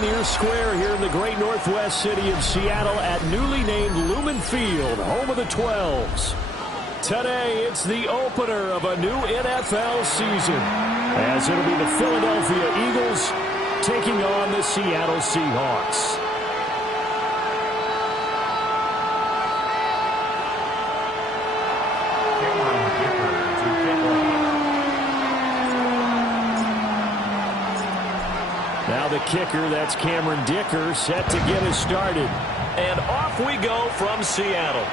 Pioneer Square here in the great northwest city of Seattle at newly named Lumen Field, home of the 12s. Today, it's the opener of a new NFL season, as it'll be the Philadelphia Eagles taking on the Seattle Seahawks. Now the kicker, that's Cameron Dicker, set to get us started. And off we go from Seattle.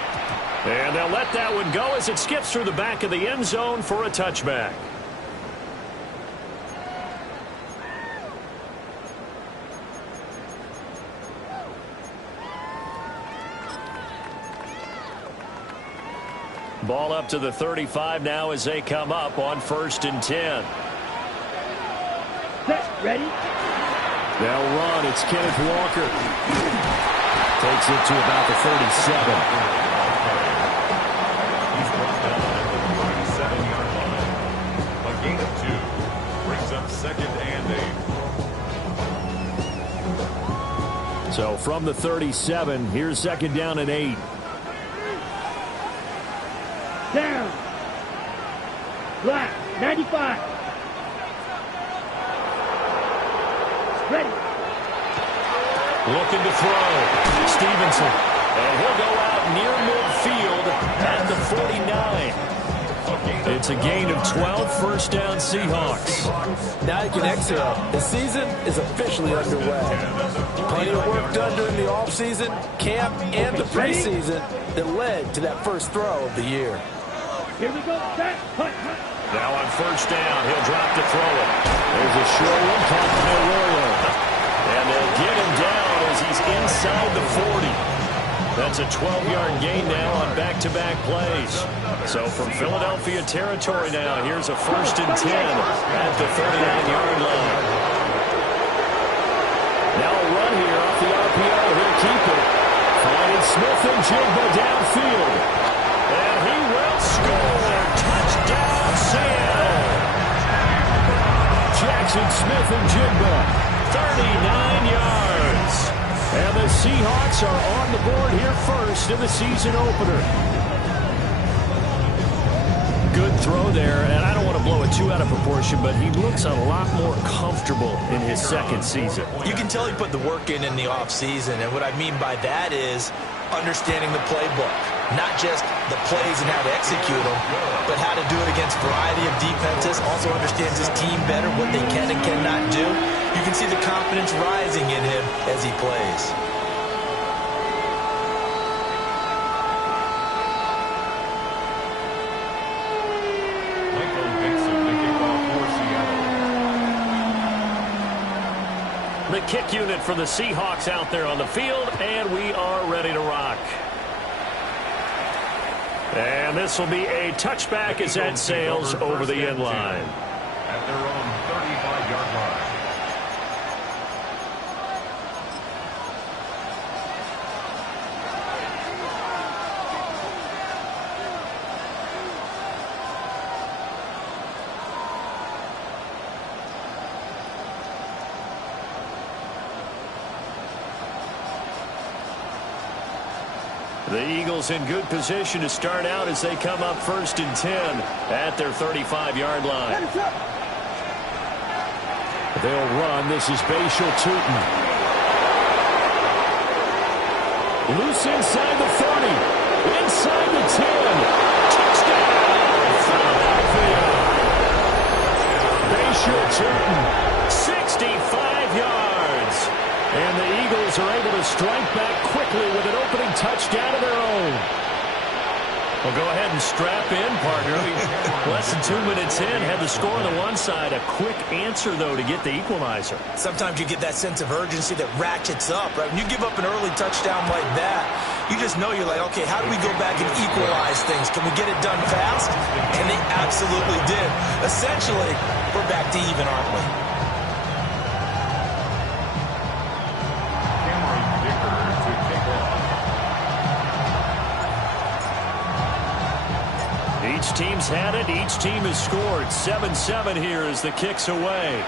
And they'll let that one go as it skips through the back of the end zone for a touchback. Ball up to the 35 now as they come up on 1st and 10. Ready? They'll run. It's Kenneth Walker. Takes it to about the 37. He's brought down at the 37-yard line. A gain of 2 brings up 2nd and 8. So from the 37, here's 2nd down and 8. Down. Black. 95. Ready. Looking to throw. Stevenson. And he'll go out near midfield at the 49. It's a gain of 12, 1st down Seahawks. Now you can exhale. The season is officially underway. Plenty of work done during the offseason, camp, and the preseason that led to that first throw of the year. Here we go. Set. Hut. Now on 1st down, he'll drop to throw it. There's a short one caught by Arroyo. And they'll get him down as he's inside the 40. That's a 12-yard gain now on back-to-back plays. So from Philadelphia territory now, here's a 1st and 10 at the 39-yard line. Now a run here off the RPO. He'll keep it. Finding Smith and Jigba downfield. And he will score. Touchdown, Seattle. Jackson Smith and Jigba, 39 yards. And the Seahawks are on the board here first in the season opener. Good throw there, and I don't want to blow it too out of proportion, but he looks a lot more comfortable in his 2nd season. You can tell he put the work in the offseason, and what I mean by that is understanding the playbook. Not just the plays and how to execute them, but how to do it against a variety of defenses. Also understands his team better, what they can and cannot do. You can see the confidence rising in him as he plays. Michael Dixon, the kickoff for Seattle. The kick unit for the Seahawks out there on the field, and we are ready to rock. And this will be a touchback as that sails over the end line. At their own 35-yard line. The Eagles in good position to start out as they come up 1st and 10 at their 35-yard line. They'll run. This is Bashal Tutin. Loose inside the 30. Inside the 10. Touchdown! Philadelphia! Bashal Tutin, 65 yards. And the Eagles are able to strike back quickly with an opening touchdown of their own. Well, go ahead and strap in, partner. Less than 2 minutes in, had the score on the one side. A quick answer, though, to get the equalizer. Sometimes you get that sense of urgency that ratchets up, right? When you give up an early touchdown like that, you just know you're like, okay, how do we go back and equalize things? Can we get it done fast? And they absolutely did. Essentially, we're back to even, aren't we? Each team's had it. Each team has scored. 7-7 here as the kick's away.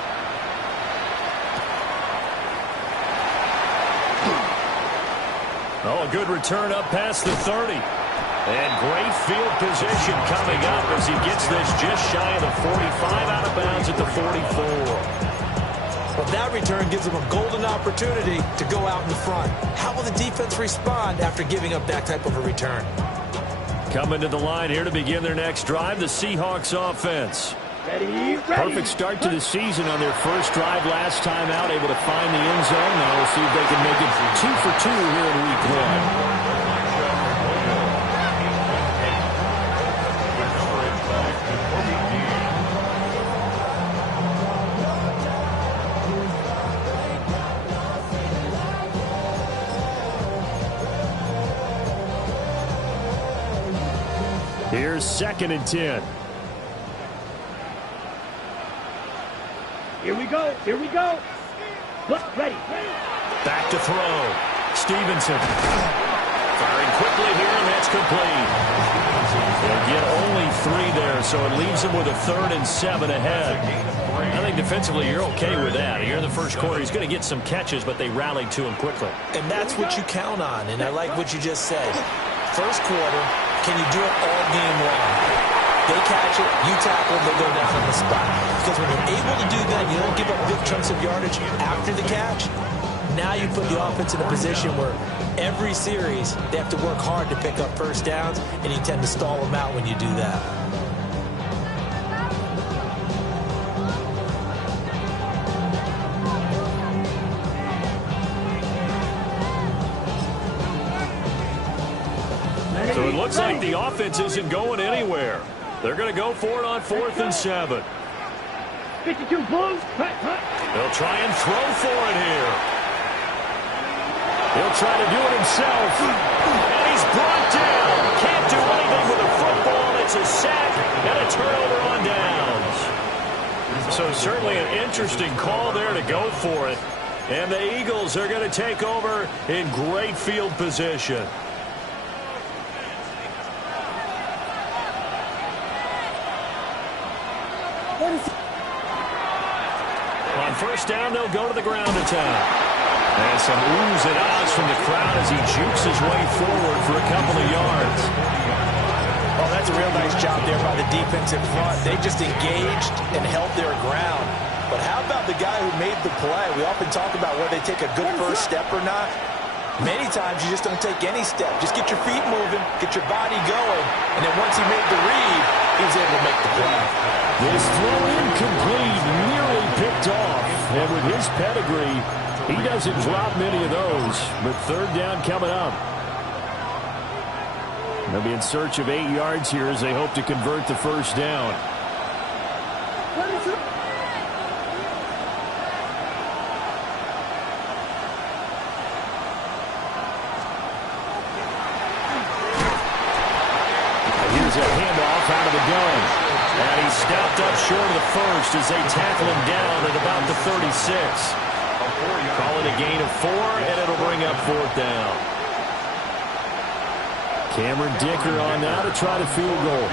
Oh, a good return up past the 30. And great field position coming up as he gets this just shy of the 45, out of bounds at the 44. Well, that return gives them a golden opportunity to go out in front. How will the defense respond after giving up that type of a return? Coming to the line here to begin their next drive, the Seahawks offense. Ready. Perfect start to the season on their first drive last time out, able to find the end zone. Now we'll see if they can make it 2 for 2 here in week 1. Here's 2nd and 10. Here we go. Here we go. Ready. Back to throw. Stevenson. Firing quickly here, and that's complete. They'll get only 3 there, so it leaves them with a 3rd and 7 ahead. I think defensively you're okay with that. Here in the first quarter, he's going to get some catches, but they rallied to him quickly. And that's what you count on, and I like what you just said. First quarter, can you do it all game long? They catch it, you tackle, they go down on the spot. Because when you're able to do that, you don't give up big chunks of yardage after the catch. Now you put the offense in a position where every series they have to work hard to pick up first downs, and you tend to stall them out when you do that. So it looks like the offense isn't going anywhere. They're going to go for it on 4th and 7. 52 Bulls. They'll try and throw for it here. He'll try to do it himself. And he's brought down. Can't do anything with a football. It's a sack and a turnover on downs. So certainly an interesting call there to go for it. And the Eagles are going to take over in great field position. On first down, they'll go to the ground attack. And some oohs and ahs from the crowd as he jukes his way forward for a couple of yards. Oh, that's a real nice job there by the defensive front. They just engaged and held their ground. But how about the guy who made the play? We often talk about whether they take a good first step or not. Many times you just don't take any step. Just get your feet moving, get your body going, and then once he made the read, he was able to make the play. This throw incomplete, nearly picked off. And with his pedigree, he doesn't drop many of those. But 3rd down coming up. They'll be in search of 8 yards here as they hope to convert the first down. Here's a handoff out of the gun. And he stopped up short of the first as they tackle him down at about the 36. Call it a gain of 4, and it'll bring up 4th down. Cameron Dicker on now to try the field goal.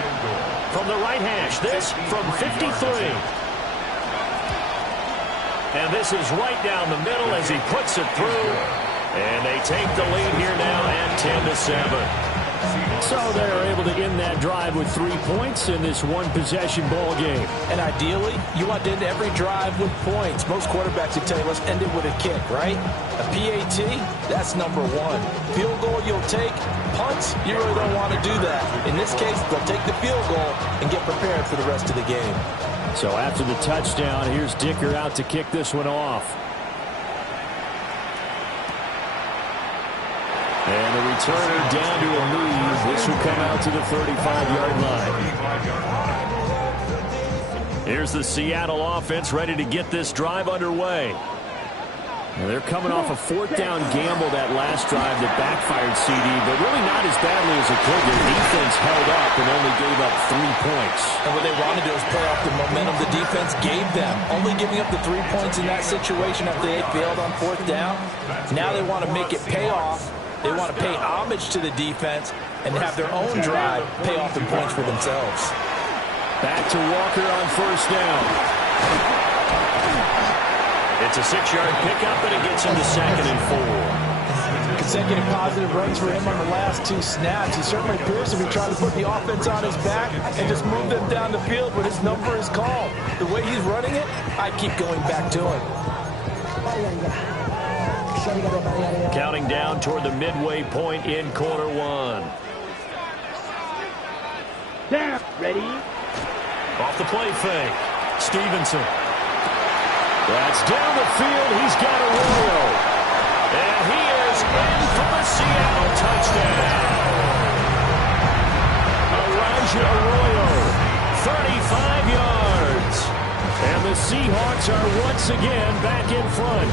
From the right hash, this from 53. And this is right down the middle as he puts it through. And they take the lead here now at 10-7. So they're able to end that drive with 3 points in this one-possession ball game. And ideally, you want to end every drive with points. Most quarterbacks would tell you, let's end it with a kick, right? A PAT, that's number 1. Field goal you'll take. Punts, you really don't want to do that. In this case, they'll take the field goal and get prepared for the rest of the game. So after the touchdown, here's Dicker out to kick this one off. And the returner down to a move. This will come out to the 35-yard line. Here's the Seattle offense ready to get this drive underway. And they're coming off a 4th down gamble that last drive that backfired CD, but really not as badly as it could. Their defense held up and only gave up 3 points. And what they wanted to do is play off the momentum the defense gave them. Only giving up the 3 points in that situation after they failed on 4th down. Now they want to make it pay off. They want to pay homage to the defense and have their own drive pay off the points for themselves. Back to Walker on first down. It's a 6-yard pickup, and it gets him to 2nd and 4. Consecutive positive runs for him on the last 2 snaps. He certainly appears to be trying to put the offense on his back and just move them down the field when his number is called. The way he's running it, I keep going back to him. Counting down toward the midway point in quarter one. Down. Ready? Off the play fake. Stevenson. That's down the field. He's got Arroyo. And he is in for the Seattle touchdown. Elijah Arroyo, 35 yards. And the Seahawks are once again back in front.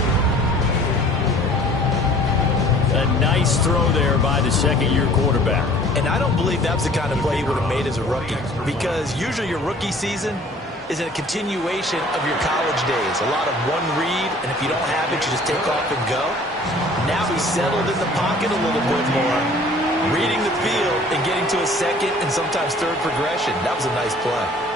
A nice throw there by the second-year quarterback. And I don't believe that's the kind of play he would have made as a rookie, because usually your rookie season is a continuation of your college days. A lot of one read, and if you don't have it, you just take off and go. Now he's settled in the pocket a little bit more, reading the field and getting to a second and sometimes third progression. That was a nice play.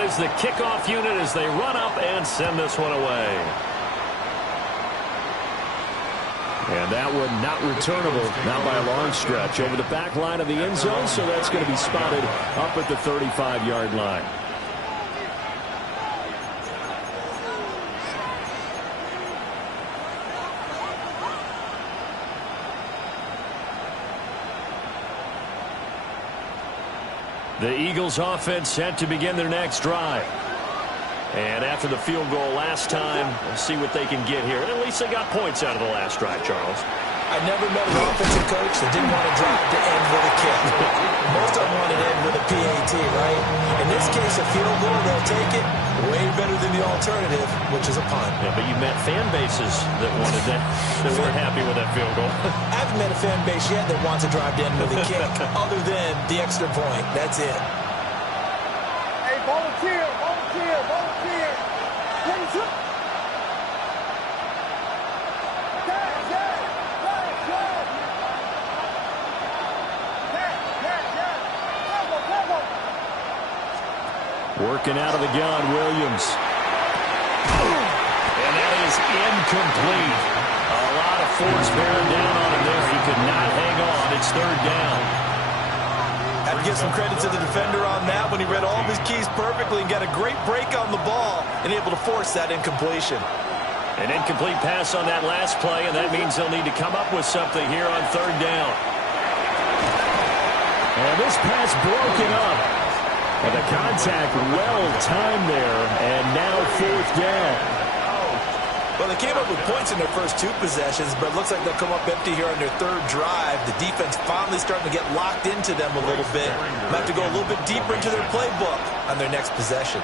Is the kickoff unit as they run up and send this one away. And that one not returnable, not by a long stretch, over the back line of the end zone, so that's going to be spotted up at the 35-yard line. The Eagles offense set to begin their next drive. And after the field goal last time, we'll see what they can get here. And at least they got points out of the last drive, Charles. I never met an offensive coach that didn't want to drive to end with a kick. Most of them want to end with a PAT, right? In this case, a field goal, they'll take it. Way better than the alternative, which is a punt. Yeah, but you met fan bases that wanted that weren't happy with that field goal. I haven't met a fan base yet that wants to drive to end with a kick, other than the extra point. That's it. Hey, volunteer, volunteer, volunteer. Working out of the gun, Williams. And that is incomplete. A lot of force bearing down on him there. He could not hang on. It's third down. Have to give some credit to the defender on that when he read all of his keys perfectly and got a great break on the ball and able to force that incompletion. An incomplete pass on that last play, and that means they'll need to come up with something here on third down. And this pass broken up. And the contact well-timed there, and now fourth down. Well, they came up with points in their first 2 possessions, but it looks like they'll come up empty here on their third drive. The defense finally starting to get locked into them a little bit. They'll have to go a little bit deeper into their playbook on their next possession.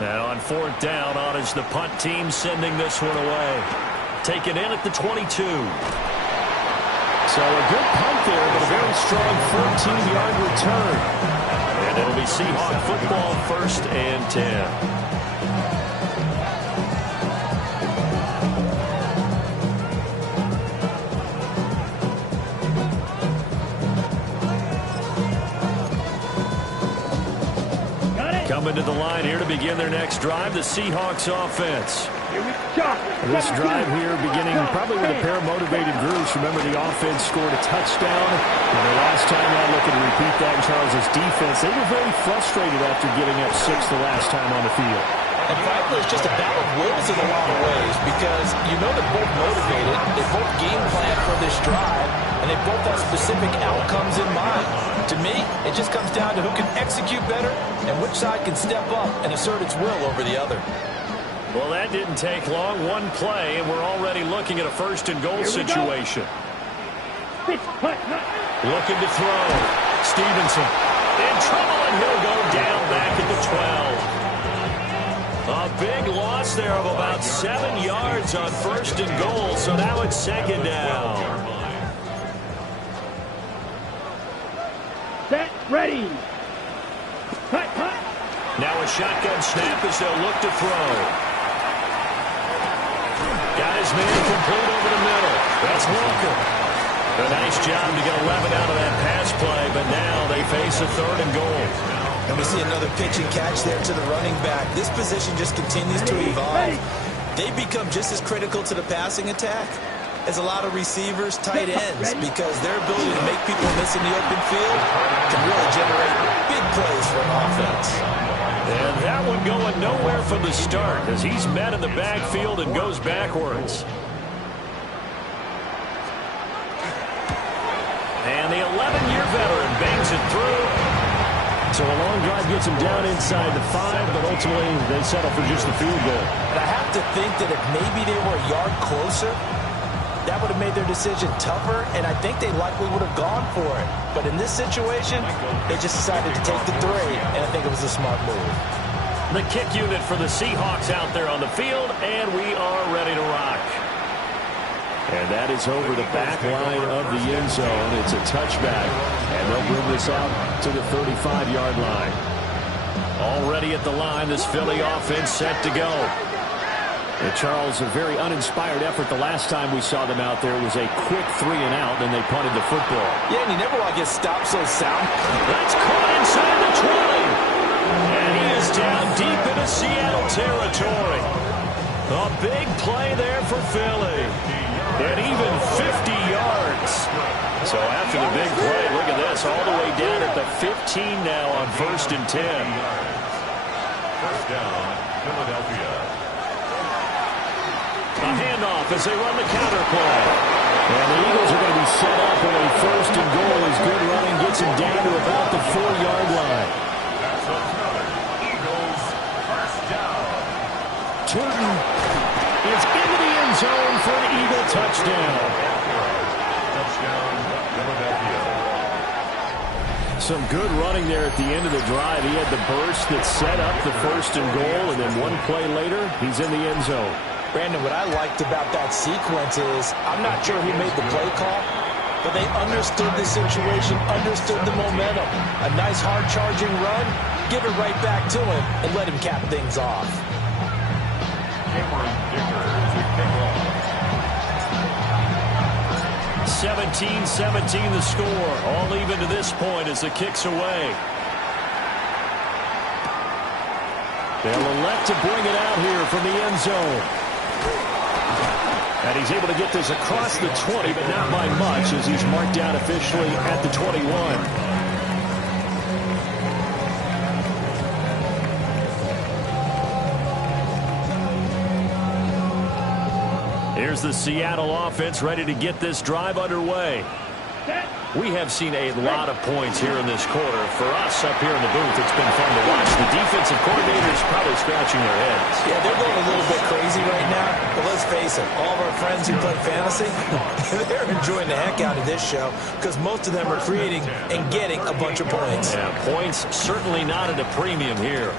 And on fourth down, on is the punt team sending this one away. Taken in at the 22. So a good punt there, but a very strong 14-yard return. And it'll be Seahawk football, 1st and 10. Coming to the line here to begin their next drive, the Seahawks offense. This drive here beginning probably with a pair of motivated groups. Remember, the offense scored a touchdown. And the last time out, looking to repeat that in Charles's defense, they were very frustrated after giving up 6 the last time on the field. And frankly, it's just a battle of wills in a lot of ways, because you know they're both motivated, they both game plan for this drive, and they both have specific outcomes in mind. To me, it just comes down to who can execute better and which side can step up and assert its will over the other. Well, that didn't take long. One play, and we're already looking at a 1st and goal situation. Looking to throw. Stevenson in trouble, and he'll go down back at the 12. A big loss there of about 7 yards on 1st and goal, so now it's 2nd down. Set, ready. Cut, cut. Now a shotgun snap as they'll look to throw. Got his man complete over the middle. That's Walker. A nice job to get 11 out of that pass play, but now they face a 3rd and goal. And we see another pitch and catch there to the running back. This position just continues to evolve. They become just as critical to the passing attack as a lot of receivers, tight ends, because their ability to make people miss in the open field can really generate big plays for an offense. And that one going nowhere from the start as he's met in the backfield and goes backwards. And the 11-year veteran bangs it through. So a long drive gets him down inside the 5, but ultimately they settle for just the field goal. And I have to think that if maybe they were a yard closer, that would have made their decision tougher, and I think they likely would have gone for it. But in this situation, they just decided to take the 3, and I think it was a smart move. The kick unit for the Seahawks out there on the field, and we are ready to rock. And that is over the back line of the end zone. It's a touchback, and they'll bring this out to the 35-yard line. Already at the line, this Philly offense set to go. And Charles, a very uninspired effort the last time we saw them out there was a quick 3 and out, and they punted the football. Yeah, and you never want to get stopped so sound. That's caught inside the 20. And he is down deep into Seattle territory. A big play there for Philly. And even 50 yards. So after the big play, look at this, all the way down at the 15 now on 1st and 10. 1st down, Philadelphia. A handoff as they run the counter play. And the Eagles are going to be set up on a 1st and goal as good running gets him down to about the 4-yard line. That's another Eagles 1st down. Turton is into the end zone for an Eagle touchdown. Touchdown, Philadelphia. Some good running there at the end of the drive. He had the burst that set up the 1st and goal, and then one play later, he's in the end zone. Brandon, what I liked about that sequence is I'm not sure who made the play call, but they understood the situation, understood the momentum. A nice hard-charging run, give it right back to him, and let him cap things off. Cameron Dicker to kick off. 17-17 the score. All even to this point as the kick's away. They'll elect to bring it out here from the end zone. And he's able to get this across the 20, but not by much as he's marked down officially at the 21. Here's the Seattle offense ready to get this drive underway. We have seen a lot of points here in this quarter. For us up here in the booth, it's been fun to watch. The defensive coordinators probably scratching their heads. Yeah, they're going a little bit crazy right now. But let's face it, all of our friends who play fantasy, they're enjoying the heck out of this show because most of them are creating and getting a bunch of points. Yeah, points certainly not at a premium here.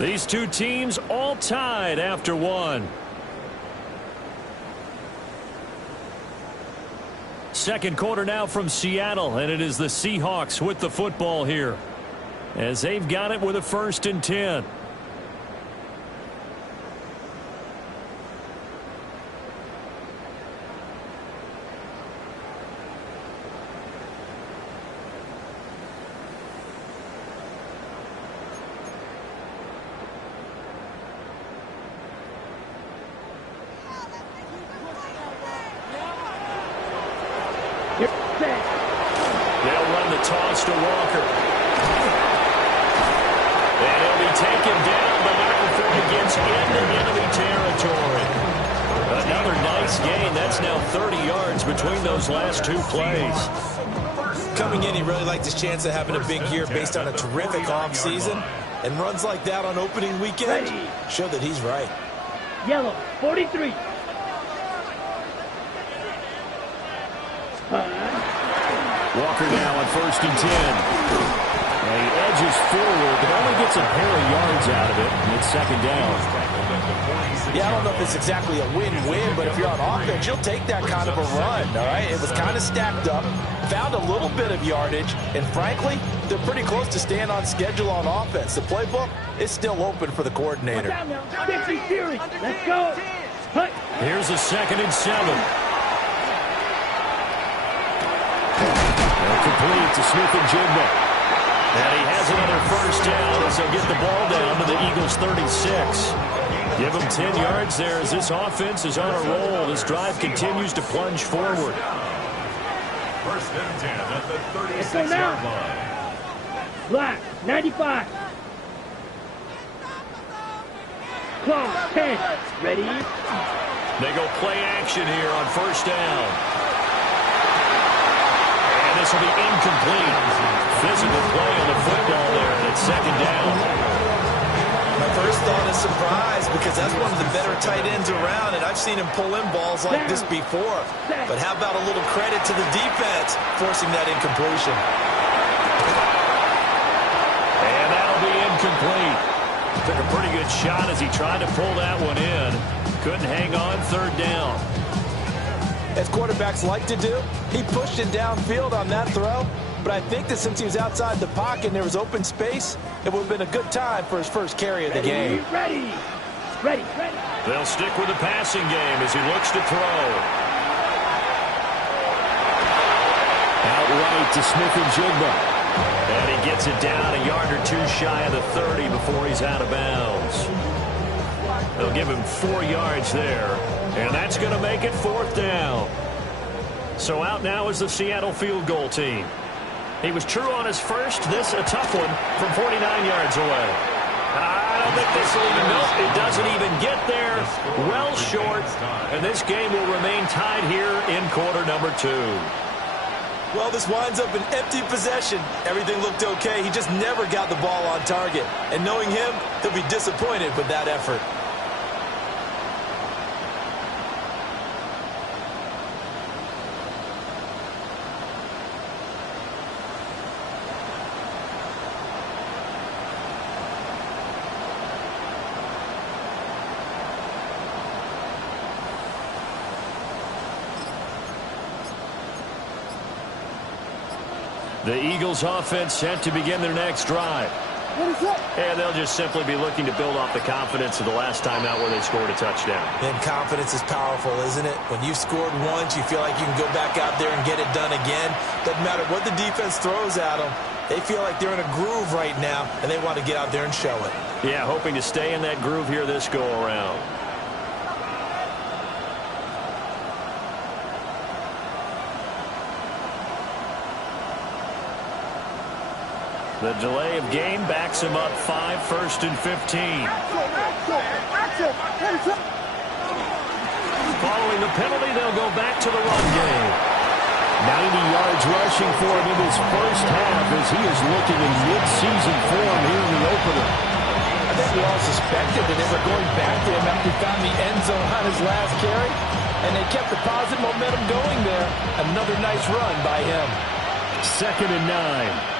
These two teams all tied after one. Second quarter now from Seattle, and it is the Seahawks with the football here as they've got it with a 1st and 10. They'll run the toss to Walker. And he'll be taken down, but not before he gets into enemy territory. Another nice gain. That's now 30 yards between those last two plays. Coming in, he really liked his chance of having a big year based on a terrific offseason. And runs like that on opening weekend show that he's right. Yellow, 43. Walker now on 1st and 10. And he edges forward, but only gets a pair of yards out of it. And it's second down. Yeah, I don't know if it's exactly a win-win, but if you're on offense, you'll take that kind of a run, all right? It was kind of stacked up, found a little bit of yardage, and frankly, they're pretty close to staying on schedule on offense. The playbook is still open for the coordinator. Let's go. Hut. Here's a 2nd and 7. They'll complete to Smith-Njigba. And he has another first down as they'll get the ball down to the Eagles' 36. Give him 10 yards there as this offense is on a roll. This drive continues to plunge forward. First and 10 at the 36-yard line. Black, 95. Claw, 10. Ready? They go play action here on first down. And this will be incomplete. Physical play on the football there, and it's second down. My first thought is surprise, because that's one of the better tight ends around, and I've seen him pull in balls like this before. But how about a little credit to the defense forcing that incompletion? And that'll be incomplete. Took a pretty good shot as he tried to pull that one in. Couldn't hang on, third down. As quarterbacks like to do, he pushed it downfield on that throw. But I think that since he was outside the pocket and there was open space, it would have been a good time for his first carry of the game. Ready. They'll stick with the passing game as he looks to throw. Outright to Smith-Njigba. And he gets it down a yard or two shy of the 30 before he's out of bounds. They'll give him 4 yards there. And that's going to make it fourth down. So out now is the Seattle field goal team. He was true on his first. This a tough one from 49 yards away. I don't think this will even go. It doesn't even get there. Well short. And this game will remain tied here in quarter number 2. Well, this winds up an empty possession. Everything looked okay. He just never got the ball on target. And knowing him, he'll be disappointed with that effort. The Eagles offense set to begin their next drive. And they'll just simply be looking to build off the confidence of the last time out where they scored a touchdown. And confidence is powerful, isn't it? When you've scored once, you feel like you can go back out there and get it done again. Doesn't matter what the defense throws at them. They feel like they're in a groove right now, and they want to get out there and show it. Yeah, hoping to stay in that groove here this go-around. The delay of game backs him up 5, 1st and 15. Following the penalty, they'll go back to the run game. 90 yards rushing for him in his first half as he is looking in mid-season form here in the opener. I think we all suspected that they were going back to him after he found the end zone on his last carry, and they kept the positive momentum going there. Another nice run by him. 2nd and 9.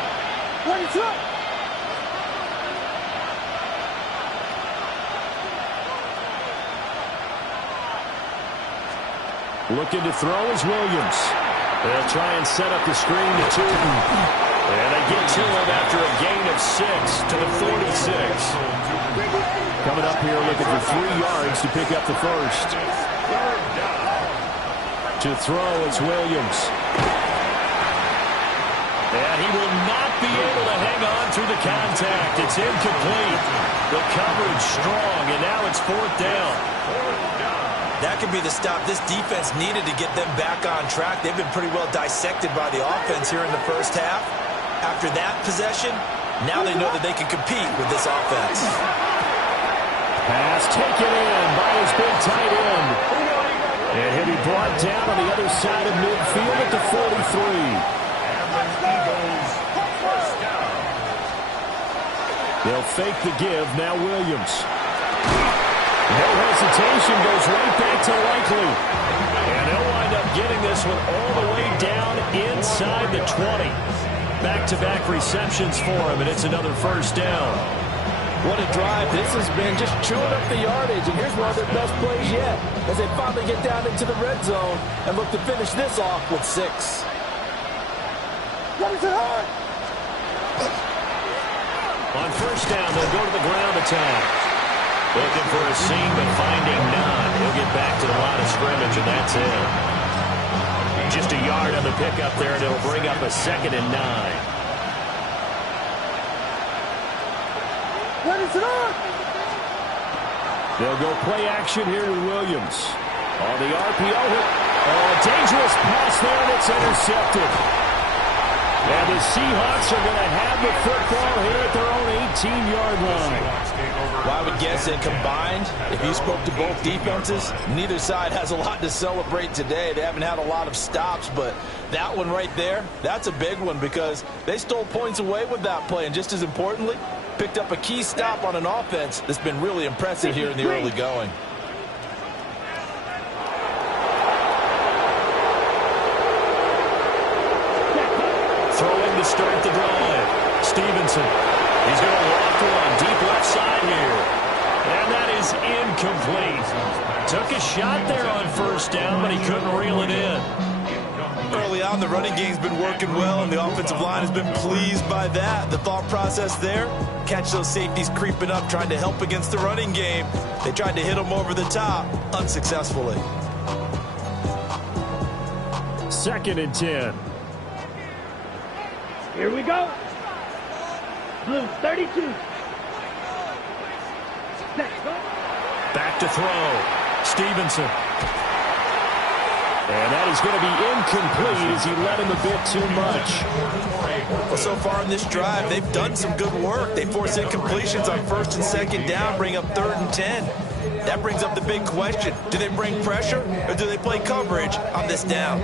Looking to throw is Williams. They'll try and set up the screen to Tootin. And they get to him after a gain of 6 to the 46. Coming up here looking for 3 yards to pick up the first. To throw is Williams. And he will not be able to hang on through the contact. It's incomplete. The coverage strong, and now it's 4th down. That could be the stop this defense needed to get them back on track. They've been pretty well dissected by the offense here in the first half. After that possession, now they know that they can compete with this offense. Pass taken in by his big tight end. And he'll be brought down on the other side of midfield at the 43. They'll fake the give. Now Williams. No hesitation. Goes right back to Likely. And he'll wind up getting this one all the way down inside the 20. back-to-back receptions for him, and it's another first down. What a drive this has been, just chewing up the yardage, and here's one of their best plays yet as they finally get down into the red zone and look to finish this off with 6. On first down, they'll go to the ground attack. Looking for a seam, but finding none. He'll get back to the line of scrimmage, and that's it. Just a yard on the pickup there, and it'll bring up a 2nd and 9. They'll go play action here with Williams. On the RPO hit. Oh, a dangerous pass there, and it's intercepted. And the Seahawks are going to have the football here at their own 18-yard line. Well, I would guess that combined, if you spoke to both defenses, neither side has a lot to celebrate today. They haven't had a lot of stops, but that one right there, that's a big one because they stole points away with that play. And just as importantly, picked up a key stop on an offense that's been really impressive here in the early going. Throwing to start the drive. Stevenson. He's going to walk one deep left side here. And that is incomplete. Took a shot there on first down, but he couldn't reel it in. Early on, the running game's been working well, and the offensive line has been pleased by that. The thought process there, catch those safeties creeping up, trying to help against the running game. They tried to hit them over the top, unsuccessfully. 2nd and 10. Here we go. Blue 32. Back to throw. Stevenson. And that is going to be incomplete as he let him a bit too much. Well, so far in this drive, they've done some good work. They force incompletions on 1st and 2nd down, bring up 3rd and 10. That brings up the big question. Do they bring pressure or do they play coverage on this down?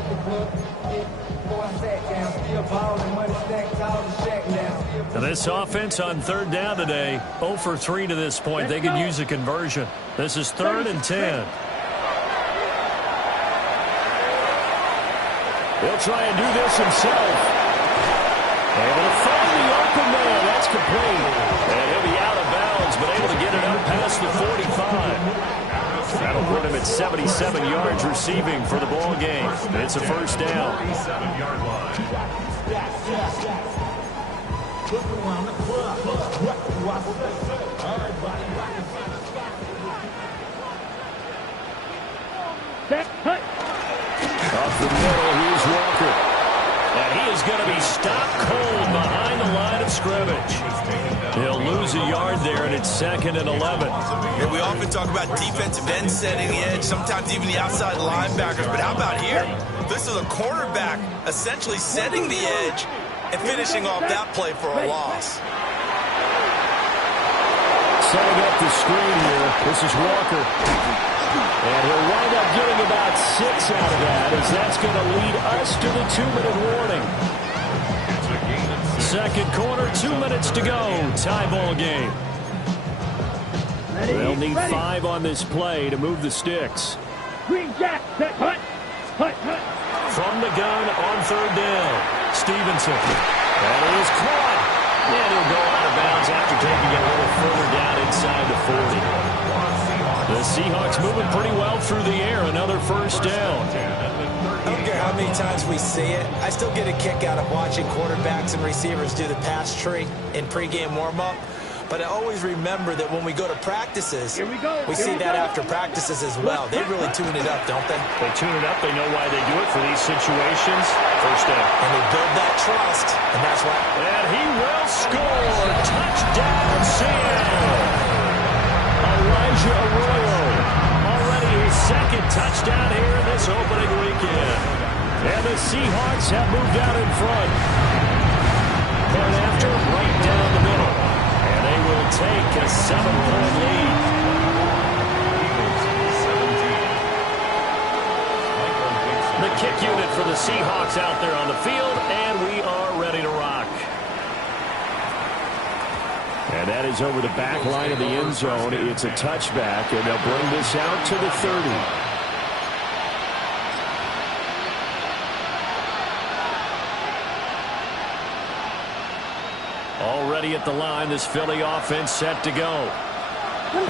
Now this offense on 3rd down today, 0 for 3 to this point. They could use a conversion. This is 3rd and 10. He'll try and do this himself. Able to find the open man. That's complete. And he'll be out of bounds, but able to get it up past the 45. That'll put him at 77 yards receiving for the ball game. It's a first down. Off the middle, here's Walker. And he is going to be stopped cold behind the line of scrimmage. He'll lose a yard there, and it's 2nd and 11. Yeah, we often talk about defensive ends setting the edge, sometimes even the outside linebackers. But how about here? This is a quarterback essentially setting the edge and finishing off that play for a loss. Setting up the screen here. This is Walker. And he'll wind up getting about 6 out of that, as that's going to lead us to the 2-minute warning. 2nd quarter, 2 minutes to go. Tie ball game. They'll need 5 on this play to move the sticks. Green Jack, set, hut, hut, hut. From the gun on 3rd down. Stevenson. And it is caught. And he'll go out of bounds after taking it a little further down inside the 40. The Seahawks moving pretty well through the air. Another first down. I don't care how many times we see it. I still get a kick out of watching quarterbacks and receivers do the pass tree in pregame warm-up. But I always remember that when we go to practices, we see that after practices as well. They really tune it up, don't they? They tune it up. They know why they do it for these situations. First down. And they build that trust, and that's why. And he will score. Touchdown, Seattle. Elijah Arroyo. Already his 2nd touchdown here in this opening weekend. And the Seahawks have moved out in front. Point after, right down the middle. And they will take a 7-point lead. The kick unit for the Seahawks out there on the field, and we are ready to rock. And that is over the back line of the end zone. It's a touchback, and they'll bring this out to the 30. ready at the line. This Philly offense set to go.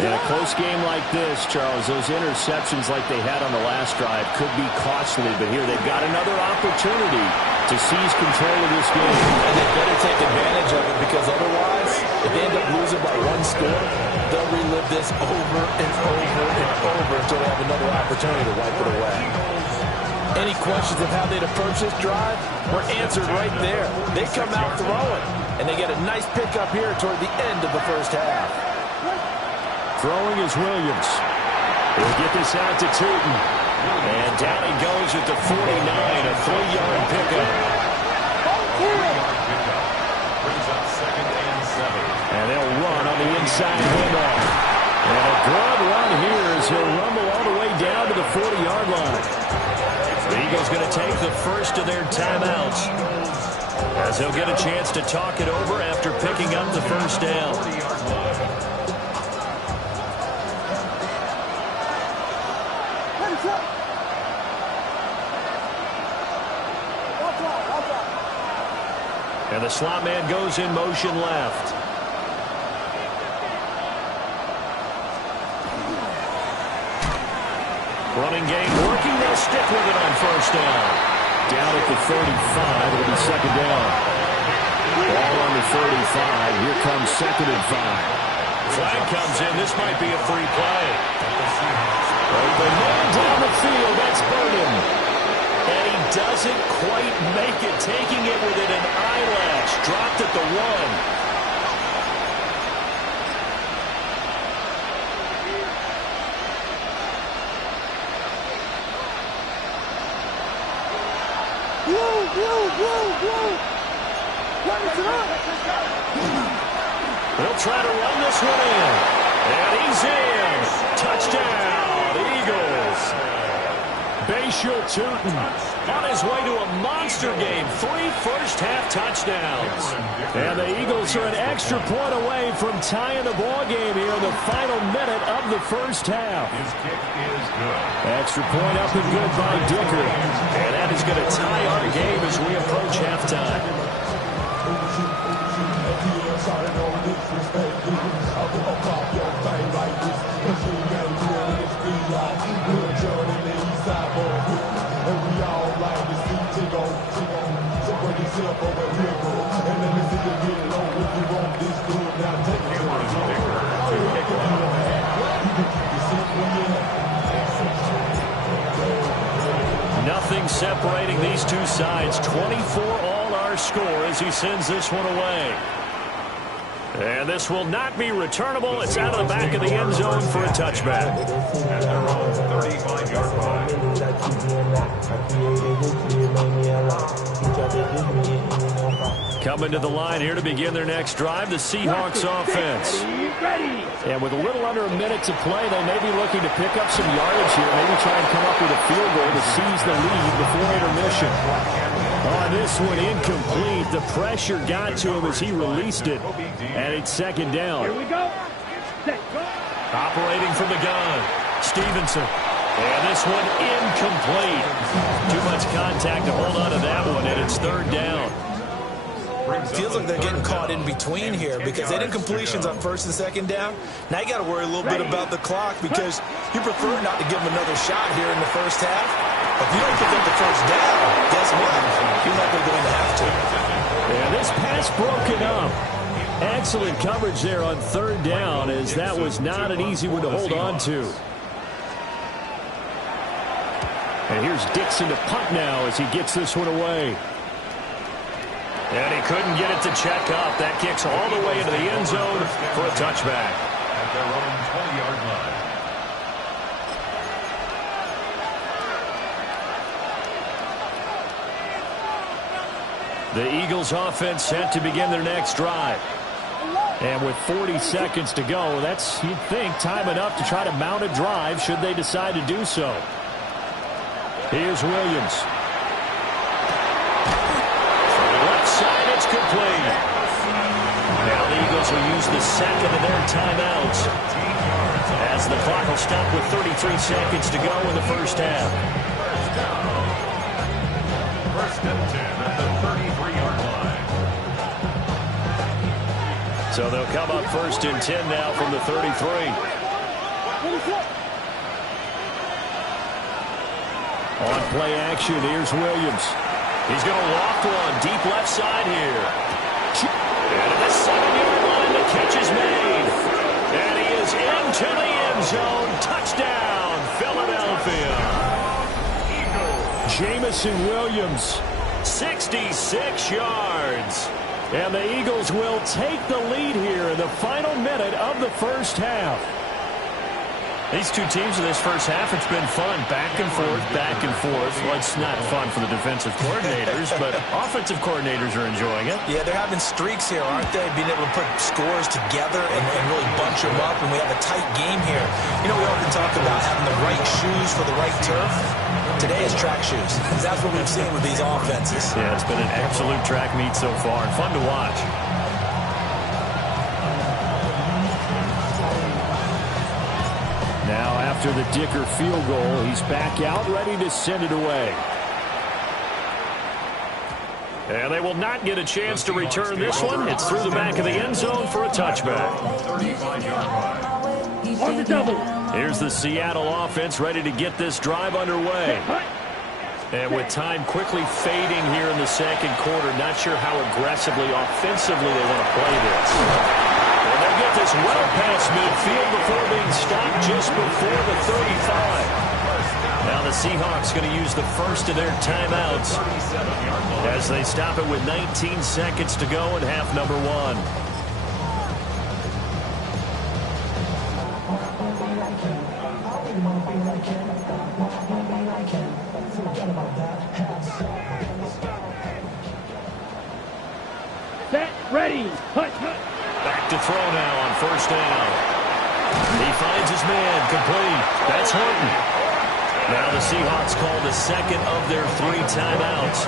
In a close game like this, Charles, those interceptions like they had on the last drive could be costly. But here they've got another opportunity to seize control of this game. And they better take advantage of it, because otherwise, if they end up losing by one score, they'll relive this over and over and over until they have another opportunity to wipe it away. Any questions of how they'd approach this drive were answered right there. They come out throwing, and they get a nice pickup here toward the end of the first half. Throwing is Williams. He'll get this out to Tootin. And down he goes at the 49, a 3-yard pickup. Brings up 2nd and 7. And they'll run on the inside handoff. And a good run here as he'll rumble all the way down to the 40-yard line. The Eagles going to take the first of their timeouts, as he'll get a chance to talk it over after picking up the first down. And the slot man goes in motion left. Running game working. They'll stick with it on first down. Down at the 35. It'll be second down. Ball on the 35. Here comes 2nd and 5. Flag comes in. This might be a free play. Open man down the field. That's Burden. And he doesn't quite make it, taking it within an eyelash. Dropped at the 1. They'll try to run this one in. And he's in. Touchdown, Eagles. Bashal Tootin on his way to a monster game. 3 first-half touchdowns. And the Eagles are an extra point away from tying the ball game here in the final minute of the first half. His kick is good. Extra point up and good by Dicker. And that is going to tie our game as we approach halftime. Nothing separating these two sides. 24 all our score as he sends this one away. And this will not be returnable. It's out of the back of the end zone for a touchback. At their own 35-yard line. Coming to the line here to begin their next drive, the Seahawks offense. And with a little under a minute to play, they may be looking to pick up some yardage here, maybe try and come up with a field goal to seize the lead before intermission. On this one, incomplete. The pressure got to him as he released it, and it's second down. Here we go. Operating from the gun, Stevenson. And this one incomplete. Too much contact to hold on to that one, and it's third down. Feels like they're getting caught in between here because they did completions on first and second down. Now you got to worry a little bit about the clock because you prefer not to give them another shot here in the first half. If you don't pick up the first down, guess what? You're likely going to have to. And this pass broken up. Excellent coverage there on third down, as that was not an easy one to hold on to. And here's Dixon to punt now as he gets this one away. And he couldn't get it to check up. That kicks all the way into the end zone for a touchback. At their own 20-yard line. The Eagles offense set to begin their next drive. And with 40 seconds to go, that's, you'd think, time enough to try to mount a drive should they decide to do so. Here's Williams. Complete. Now the Eagles will use the second of their timeouts as the clock will stop with 33 seconds to go in the first half. First and 10 at the 33-yard line. So they'll come up 1st and 10 now from the 33. On play action, here's Williams. He's going to loft one deep left side here. And at the 7-yard line, the catch is made. And he is into the end zone. Touchdown, Philadelphia. Jamison Williams, 66 yards. And the Eagles will take the lead here in the final minute of the first half. These two teams in this first half, it's been fun. Back and forth, back and forth. Well, it's not fun for the defensive coordinators, but offensive coordinators are enjoying it. Yeah, they're having streaks here, aren't they? Being able to put scores together and really bunch them up, and we have a tight game here. You know, we often talk about having the right shoes for the right turf. Today is track shoes. That's what we've seen with these offenses. Yeah, it's been an absolute track meet so far, and fun to watch. Now, after the Dicker field goal, he's back out, ready to send it away. And they will not get a chance to return this one. It's through the back of the end zone for a touchback. On the double. Here's the Seattle offense ready to get this drive underway. And with time quickly fading here in the second quarter, not sure how aggressively, offensively they want to play this. And they'll get this well past midfield before being stopped just before the 35. Now the Seahawks going to use the first of their timeouts as they stop it with 19 seconds to go in half number 1. Set, ready, hut. Back to throw now on first down. He finds his man, complete. That's Horton. Now the Seahawks call the second of their 3 timeouts.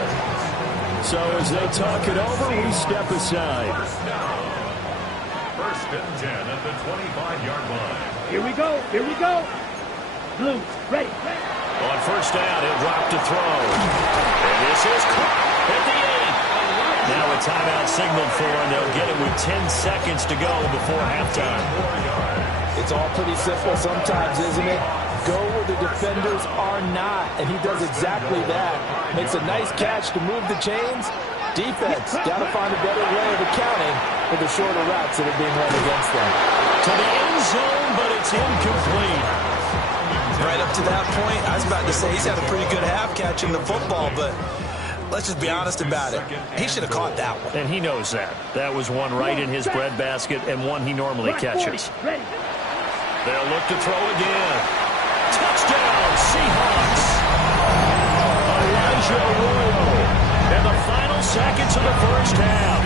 So as they talk it over, we step aside. First and 10 at the 25-yard line. Here we go, here we go. Blue, ready. On first down, he'll drop to throw. And this is caught at the 8. Now a timeout signaled for, and they'll get it with 10 seconds to go before halftime. It's all pretty simple sometimes, isn't it? Go where the defenders are not, and he does exactly that. Makes a nice catch to move the chains. Defense, got to find a better way of accounting for the shorter routes that are being run against them. To the end zone, but it's incomplete. Right up to that point, I was about to say he's had a pretty good half catching the football, but let's just be honest about it. He should have caught that one. And he knows that. That was one right in his breadbasket and one he normally catches. They'll look to throw again. Touchdown, Seahawks. Elijah Arroyo. And the final seconds of the first half.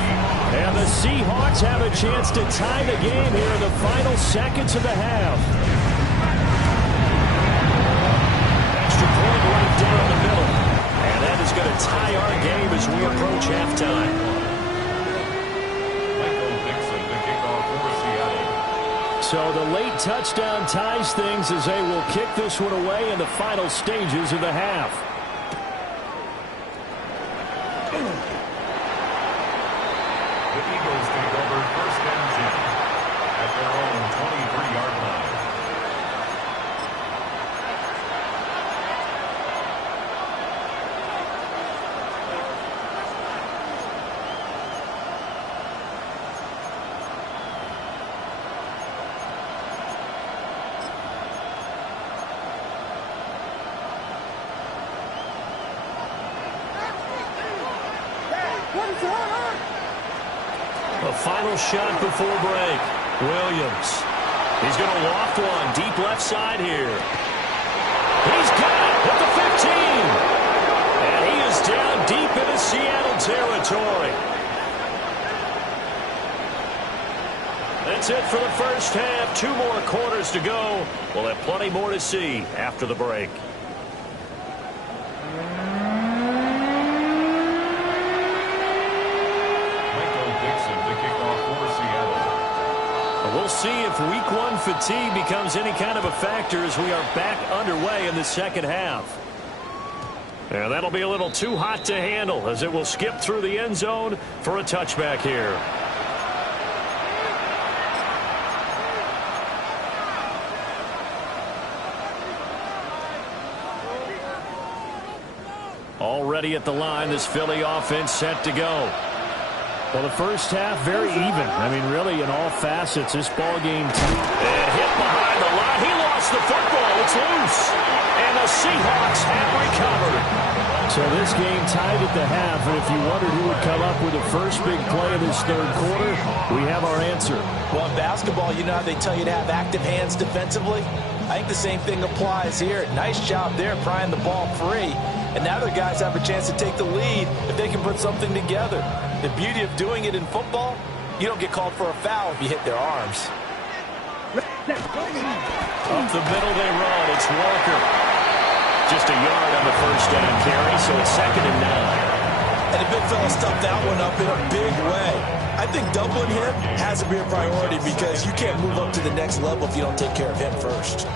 And the Seahawks have a chance to tie the game here in the final seconds of the half. Extra point right down the middle. And that is going to tie our game as we approach halftime. Michael Dixon, the kickoff for Seattle. So the late touchdown ties things as they will kick this one away in the final stages of the half. The Eagles take over first and 10 at their own 23-yard line. A final shot before break. Williams. He's going to loft one deep left side here. He's got it at the 15. And he is down deep into Seattle territory. That's it for the first half. 2 more quarters to go. We'll have plenty more to see after the break. We'll see if week 1 fatigue becomes any kind of a factor as we are back underway in the second half. And that'll be a little too hot to handle as it will skip through the end zone for a touchback here. Already at the line, this Philly offense set to go. Well, the first half, very even. I mean, really, in all facets, this ball game. And hit behind the line. He lost the football. It's loose. And the Seahawks have recovered. So this game tied at the half, and if you wondered who would come up with the first big play of this third quarter, we have our answer. Well, in basketball, you know how they tell you to have active hands defensively? I think the same thing applies here. Nice job there prying the ball free. And now their guys have a chance to take the lead if they can put something together. The beauty of doing it in football, you don't get called for a foul if you hit their arms. Up the middle they run. It's Walker. Just a yard on the first down carry, so it's 2nd and 9. And the big fella stuffed that one up in a big way. I think doubling him has to be a priority because you can't move up to the next level if you don't take care of him first.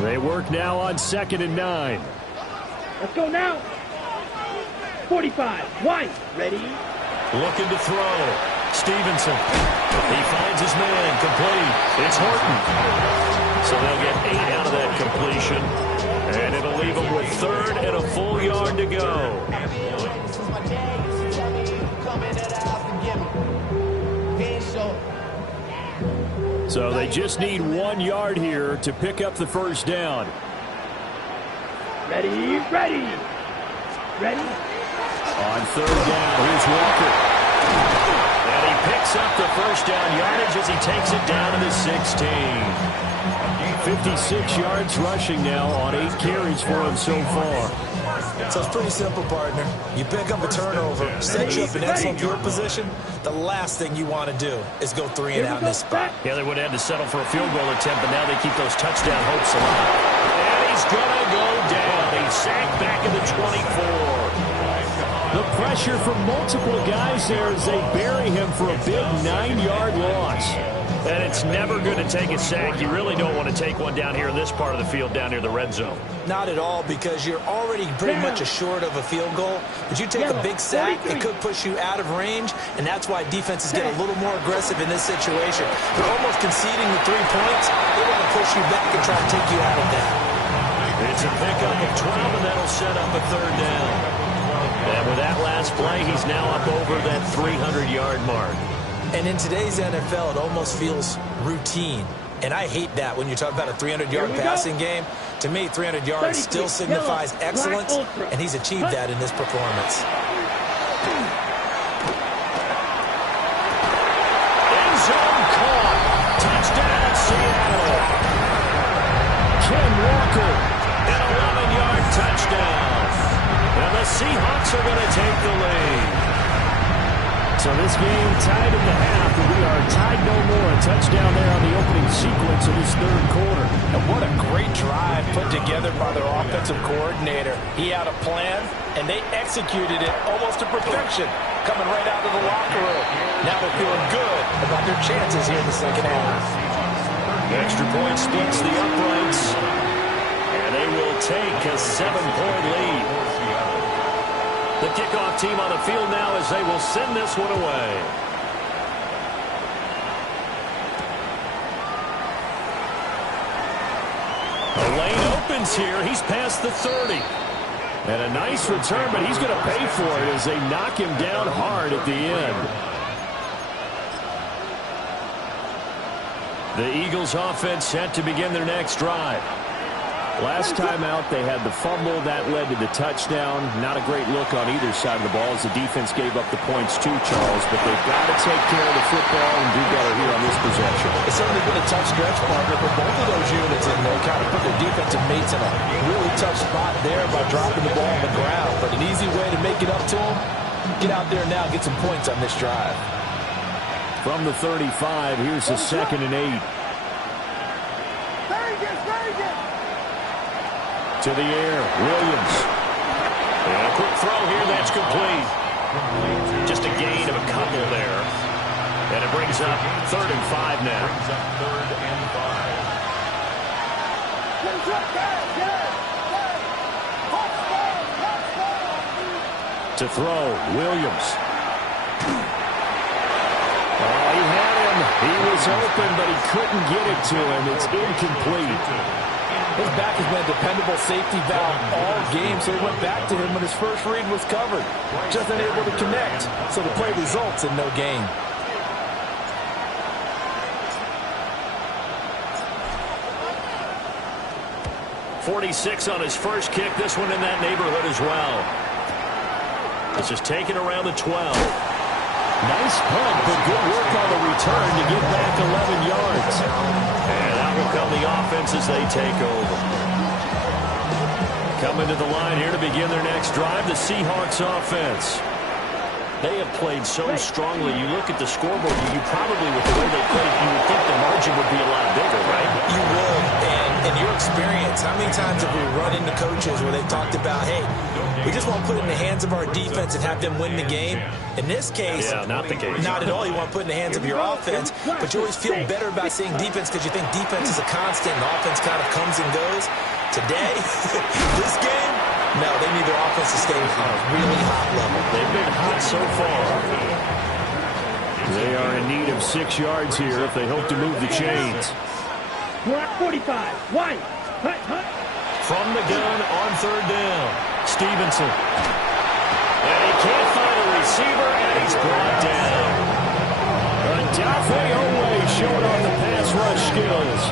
They work now on 2nd and 9. Let's go now. 45. White. Ready? Looking to throw. Stevenson. He finds his man. Complete. It's Horton. So they'll get 8 out of that completion. And it'll leave them with 3rd and a full yard to go. So they just need 1 yard here to pick up the first down. Ready, ready. Ready? On 3rd down, here's Walker. And he picks up the first down yardage as he takes it down to the 16. 56 yards rushing now on 8 carries for him so far. So it's pretty simple, partner. You pick up a turnover, set you up in excellent field position. The last thing you want to do is go 3 and out in this spot. Yeah, they would have had to settle for a field goal attempt, but now they keep those touchdown hopes alive. And he's going to go down. He's sacked back at the 24. The pressure from multiple guys there as they bury him for a big 9-yard loss. And it's never going to take a sack. You really don't want to take one down here in this part of the field, down near the red zone. Not at all, because you're already pretty much assured of a field goal. But you take a big sack, it could push you out of range, and that's why defenses get a little more aggressive in this situation. They're almost conceding the 3 points. They want to push you back and try to take you out of that. It's a pickup of 12, and that'll set up a 3rd down. And with that last play, he's now up over that 300-yard mark. And in today's NFL, it almost feels routine. And I hate that when you talk about a 300-yard passing game. To me, 300 yards still signifies excellence, and he's achieved that in this performance. End zone caught. Touchdown, Seattle. Ken Walker. An 11-yard touchdown. And the Seahawks are going to take the lead. So this game tied at the half, but we are tied no more. A touchdown there on the opening sequence of this third quarter. And what a great drive put together by their offensive coordinator. He had a plan, and they executed it almost to perfection, coming right out of the locker room. Now they're feeling good about their chances here in the second half. Extra point splits the uprights, and they will take a 7-point lead. The kickoff team on the field now as they will send this one away. The lane opens here. He's past the 30. And a nice return, but he's going to pay for it as they knock him down hard at the end. The Eagles offense set to begin their next drive. Last time out, they had the fumble. That led to the touchdown. Not a great look on either side of the ball as the defense gave up the points too, Charles. But they've got to take care of the football and do better here on this possession. It's certainly been a tough stretch, partner, for both of those units, and they kind of put their defensive mates in a really tough spot there by dropping the ball on the ground. But an easy way to make it up to them, get out there now and get some points on this drive. From the 35, here's the 2nd and 8. To the air, Williams. And a quick throw here, that's complete. Just a gain of a couple there. And it brings up 3rd and 5 now. To throw, Williams. Oh, he had him. He was open, but he couldn't get it to him. It's incomplete. His back has been a dependable safety valve all game, so he went back to him when his first read was covered. Just unable to connect, so the play results in no gain. .46 on his first kick. This one in that neighborhood as well. This is taken around the 12. Nice punt, but good work on the return to get back 11 yards. And out will come the offense as they take over. Coming to the line here to begin their next drive, the Seahawks offense. They have played so strongly. You look at the scoreboard, you probably, with the way they played, you would think the margin would be a lot bigger, right? You would. And in your experience, how many times have we run into coaches where they've talked about, hey, we just want to put it in the hands of our defense and have them win the game? In this case, not the case. Not at all. You want to put it in the hands of your offense, but you always feel better about saying defense because you think defense is a constant and offense kind of comes and goes. Today, this game, no, they need their offense to stay on a really hot level. They've been hot so far. They are in need of 6 yards here if they hope to move the chains. We're at 45. White. Hut, hut. From the gun on third down, Stevenson. And he can't find a receiver, and he's brought down. Odafe Oweh showing on the pass rush skills.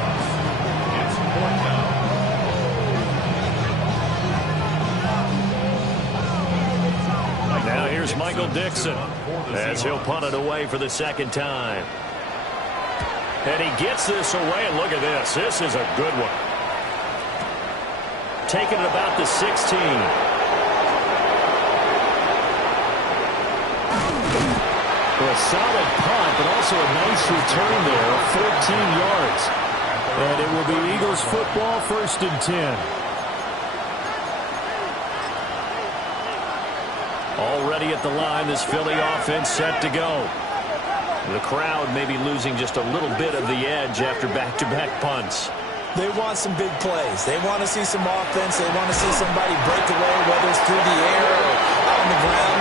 Now here's Michael Dixon as he'll punt it away for the second time. And he gets this away, and look at this. This is a good one. Taking it about the 16. A solid punt, but also a nice return there, 14 yards. And it will be Eagles football, 1st and 10. Already at the line, this Philly offense set to go. The crowd may be losing just a little bit of the edge after back-to-back punts. They want some big plays. They want to see some offense. They want to see somebody break away, whether it's through the air or out on the ground.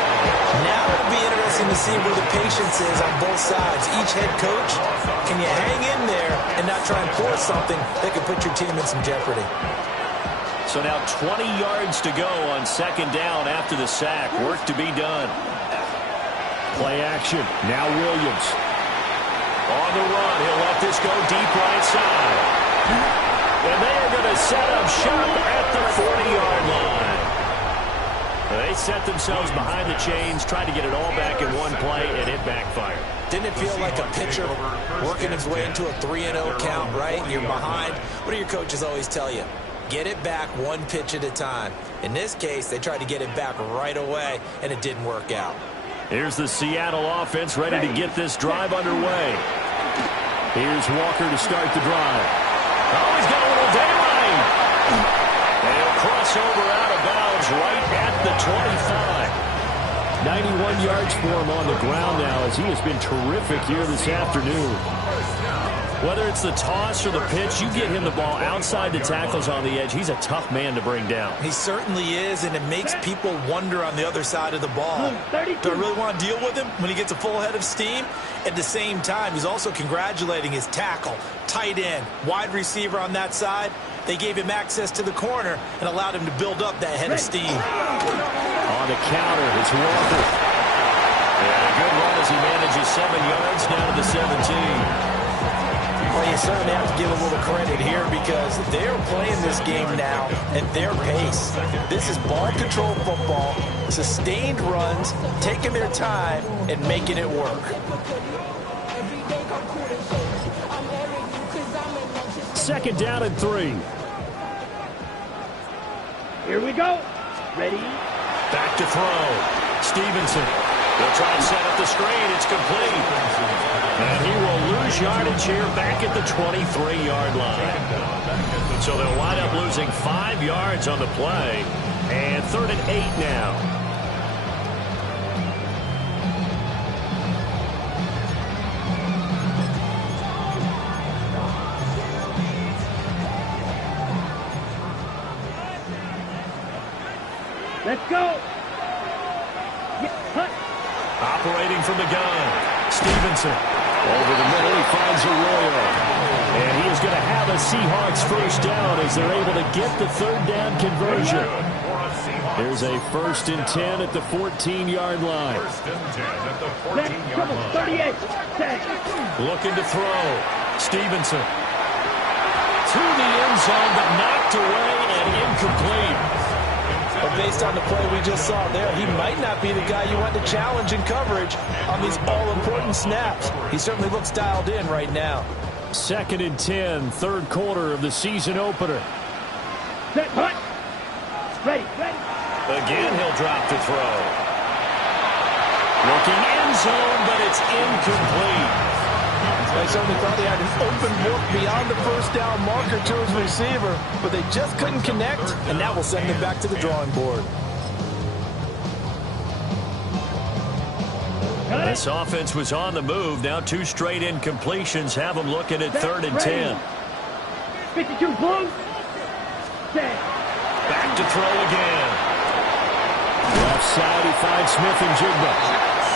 Now it'll be interesting to see where the patience is on both sides. Each head coach, can you hang in there and not try and force something that could put your team in some jeopardy? So now 20 yards to go on second down after the sack. Work to be done. Play action. Now Williams. On the run. He'll let this go deep right side. And they are going to set up shop at the 40-yard line. They set themselves behind the chains, tried to get it all back in one play, and it backfired. Didn't it feel like a pitcher working his way into a 3-0 count, right? You're behind. What do your coaches always tell you? Get it back one pitch at a time. In this case, they tried to get it back right away, and it didn't work out. Here's the Seattle offense ready to get this drive underway. Here's Walker to start the drive. Oh, he's got a little daylight. And he'll cross over out of bounds right at the 25. 91 yards for him on the ground now as he has been terrific here this afternoon. Whether it's the toss or the pitch, you get him the ball outside the tackles on the edge. He's a tough man to bring down. He certainly is, and it makes people wonder on the other side of the ball. Do I really want to deal with him when he gets a full head of steam? At the same time, he's also congratulating his tackle, tight end, wide receiver on that side. They gave him access to the corner and allowed him to build up that head of steam. On the counter, it's Walker. And a good run as he manages 7 yards down to the 17. Well, you certainly have to give a little credit here because they're playing this game now at their pace. This is ball control football, sustained runs, taking their time and making it work. Second down and 3. Here we go. Ready? Back to throw. Stevenson. They'll try and set up the screen. It's complete. And he will lose yardage here back at the 23-yard line. So they'll wind up losing 5 yards on the play. And 3rd and 8 now. Let's go. Operating from the gun. Stevenson. Over the middle, he finds Arroyo. And he is going to have a Seahawks first down as they're able to get the third down conversion. There's a 1st and 10 at the 14-yard line. 1st and 10 at the 14-yard line. 38. Looking to throw. Stevenson. To the end zone, but knocked away and incomplete. But based on the play we just saw there, he might not be the guy you want to challenge in coverage on these all-important snaps. He certainly looks dialed in right now. 2nd and 10, third quarter of the season opener. Set, hut. Ready, ready. Again, he'll drop to throw. Looking end zone, but it's incomplete. They certainly thought they had an open look beyond the first down marker to his receiver, but they just couldn't connect, and that will send them back to the drawing board. This offense was on the move. Now 2 straight incompletions have them looking at 3rd and 10. 52 blue. Set. Back to throw again. Left side, he finds Smith and Jigba.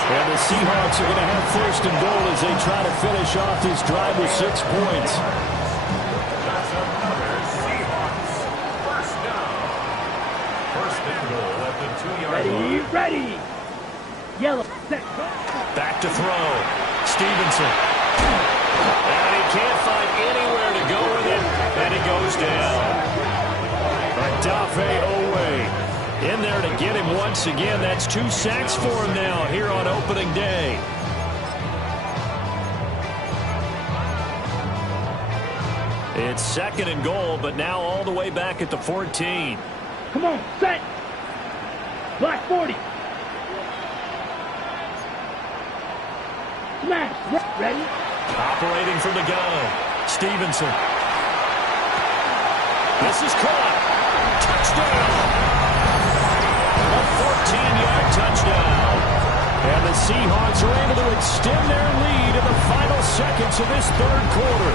And the Seahawks are going to have 1st and goal as they try to finish off this drive with 6 points. That's another Seahawks first down. 1st and goal at the 2-yard line. Ready, ready. Yellow, set. Back to throw. Stevenson. And he can't find anywhere to go with it. And he goes down. Odafe Oweh in there to get him once again. That's 2 sacks for him now here on opening day. It's 2nd and goal, but now all the way back at the 14. Come on, set. Black 40. Smash. Ready. Operating from the gun. Stevenson. This is caught. Touchdown. A 14-yard touchdown. And the Seahawks are able to extend their lead in the final seconds of this 3rd quarter.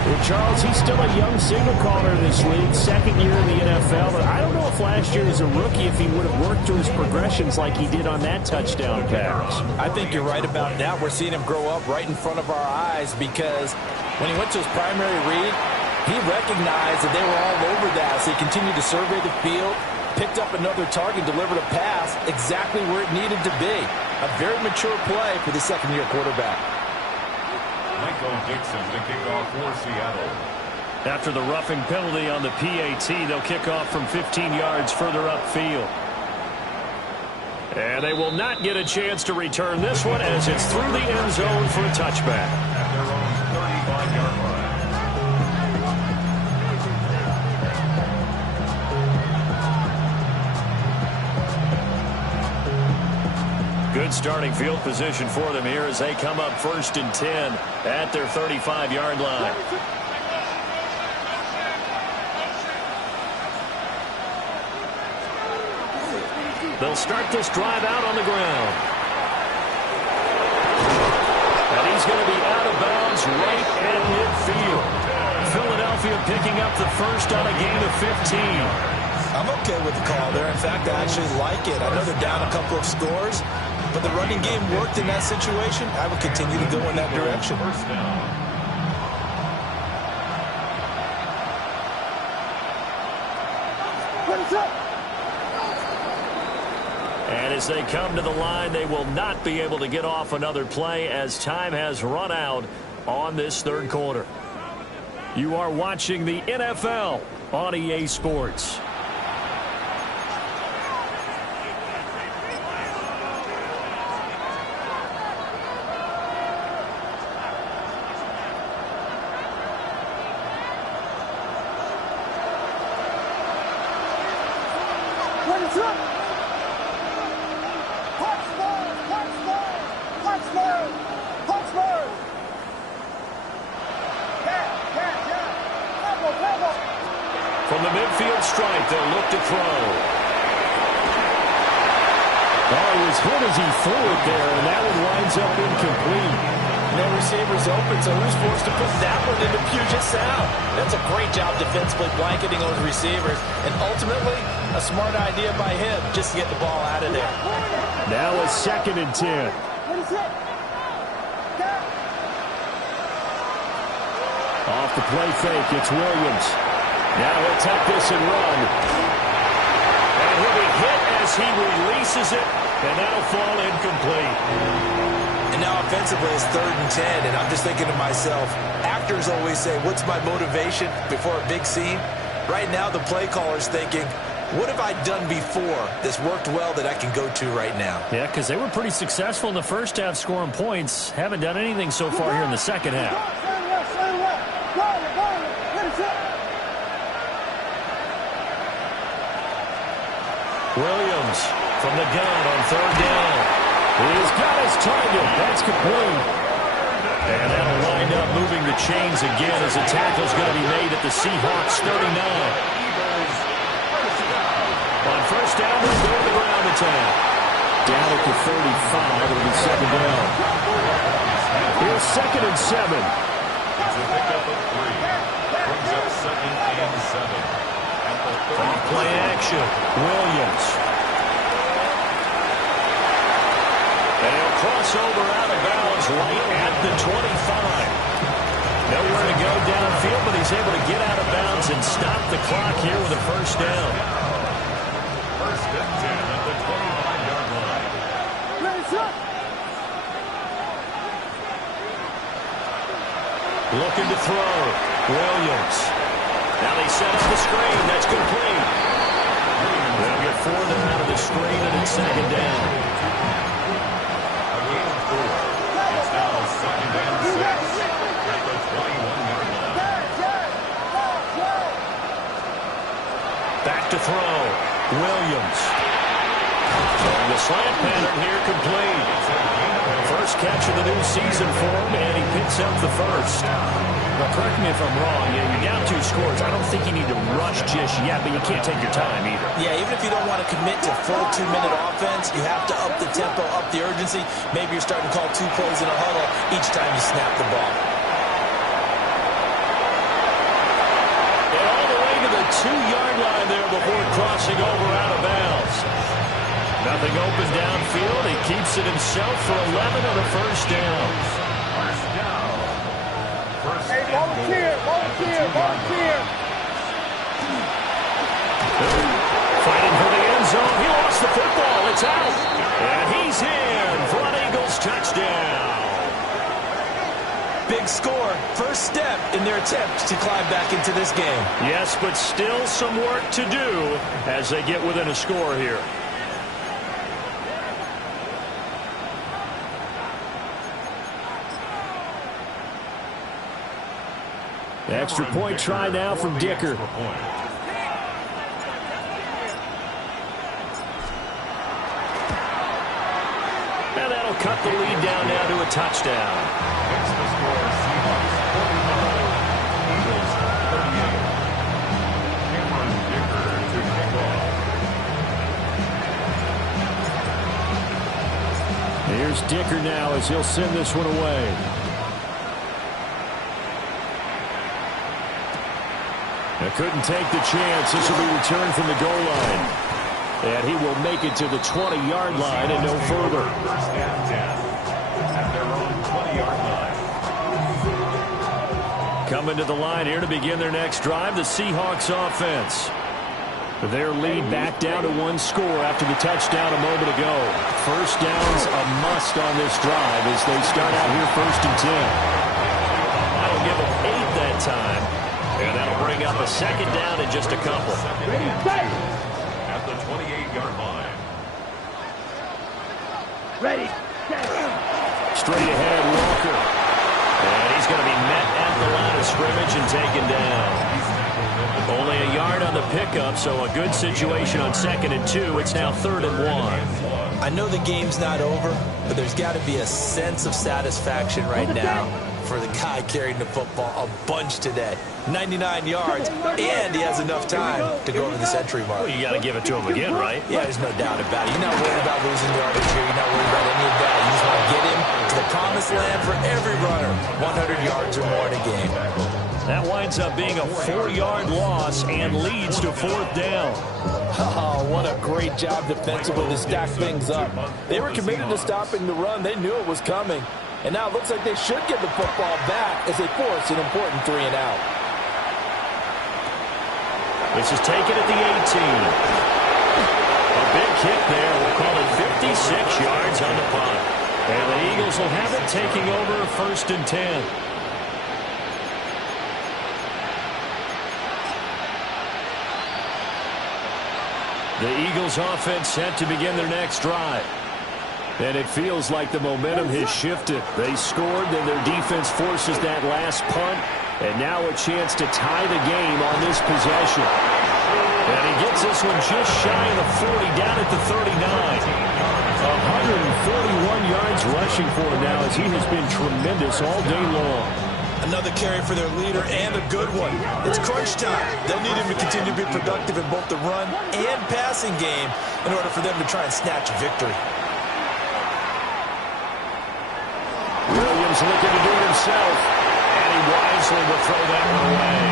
Well, Charles, he's still a young signal caller in this league, 2nd year in the NFL. But I don't know if last year as a rookie, if he would have worked through his progressions like he did on that touchdown pass. I think you're right about that. We're seeing him grow up right in front of our eyes because when he went to his primary read, he recognized that they were all over that. So he continued to survey the field, picked up another target, delivered a pass exactly where it needed to be. A very mature play for the 2nd-year quarterback. Michael Dixon to kick off for Seattle. After the roughing penalty on the PAT, they'll kick off from 15 yards further upfield. And they will not get a chance to return this one as it's through the end zone for a touchback. At their own 35-yard line. Good starting field position for them here as they come up 1st and 10 at their 35-yard line. They'll start this drive out on the ground. And he's going to be out of bounds right at midfield. Philadelphia picking up the first on a gain of 15. I'm okay with the call there. In fact, I actually like it. I know they're down a couple of scores, but the running game worked in that situation. I would continue to go in that direction. First down. And as they come to the line, they will not be able to get off another play as time has run out on this 3rd quarter. You are watching the NFL on EA Sports. From the midfield stripe, they'll look to throw. Oh, he was hit as he threw it there, and that one winds up incomplete. No receivers open, so who's forced to put that one into Puget Sound? That's a great job defensively blanketing those receivers, and ultimately a smart idea by him just to get the ball out of there. Now a 2nd and 10. Off the play fake, it's Williams. Now he'll take this and run. And he'll be hit as he releases it, and that'll fall incomplete. And now offensively it's 3rd and 10, and I'm just thinking to myself, actors always say, what's my motivation before a big scene? Right now the play caller's thinking, what have I done before that's worked well that I can go to right now? Yeah, because they were pretty successful in the first half scoring points. Haven't done anything so far here in the second half. Williams from the gun on 3rd down. He's got his target. That's complete. And that'll wind up moving the chains again as the tackle's going to be made at the Seahawks 39. On 1st down, they'll go to the ground attack. Down at the 35, it'll be 2nd down. Here's 2nd and 7. It's a pickup of 3. Brings up 2nd and 7. Play action. Williams. And he'll cross over out of bounds right at the 25. Nowhere to go downfield, but he's able to get out of bounds and stop the clock here with a 1st down. 1st and 10 at the 25-yard line. Looking to throw. Williams. Now they set up the screen. That's complete. They'll get 4 there out of the screen, and it's 2nd down. A gain of 4. It's now 2nd and 6 at the 21-yard line. Back to throw. Williams. And the slant pattern here complete. First catch of the new season for him, and he picks up the 1st. Well, correct me if I'm wrong. You're down 2 scores. I don't think you need to rush just yet, but you can't take your time either. Yeah, even if you don't want to commit to full 2-minute offense, you have to up the tempo, up the urgency. Maybe you're starting to call 2 plays in a huddle each time you snap the ball. And all the way to the 2-yard line there before crossing over out of bounds. Nothing open downfield. He keeps it himself for 11 on a 1st down. First down. Hey, volunteer. Fighting for the end zone. He lost the football. It's out. And he's in for an Eagles touchdown. Big score. First step in their attempt to climb back into this game. Yes, but still some work to do as they get within a score here. Extra point try now from Dicker. And that'll cut the lead down now to a touchdown. Makes the score Seahawks 49, Eagles 38. Cameron Dicker to kick off. Here's Dicker now as he'll send this one away. Couldn't take the chance. This will be returned from the goal line. And he will make it to the 20-yard line and no further. 1st and 10 at their own 20-yard line. Coming to the line here to begin their next drive, the Seahawks offense. Their lead back down to 1 score after the touchdown a moment ago. 1st down's a must on this drive as they start out here 1st and 10. That'll give them 8 that time. And that'll bring up a 2nd down in just a couple. At the 28-yard line. Ready. Straight ahead, Walker. And he's going to be met at the line of scrimmage and taken down. Only a yard on the pickup, so a good situation on 2nd and 2. It's now 3rd and 1. I know the game's not over, but there's got to be a sense of satisfaction right now for the guy carrying the football a bunch today. 99 yards, and he has enough time to go over the century mark. Well, you got to give it to him again, right? Yeah, there's no doubt about it. You're not worried about losing yardage here. You're not worried about any of that. You just want to get him to the promised land for every runner. 100 yards or more in a game. That winds up being a 4-yard loss and leads to 4th down. Oh, what a great job defensively to stack things up. They were committed to stopping the run. They knew it was coming. And now it looks like they should get the football back as they force an important 3-and-out. This is taken at the 18. A big kick there. We'll call it 56 yards on the punt. And the Eagles will have it, taking over 1st and 10. The Eagles offense set to begin their next drive. And it feels like the momentum has shifted. They scored, then their defense forces that last punt. And now a chance to tie the game on this possession. And he gets this one just shy of the 40, down at the 39. 141 yards rushing for him now, as he has been tremendous all day long. Another carry for their leader, and a good one. It's crunch time. They'll need him to continue to be productive in both the run and passing game in order for them to try and snatch a victory. Williams looking to do it himself, and he wisely will throw that one away.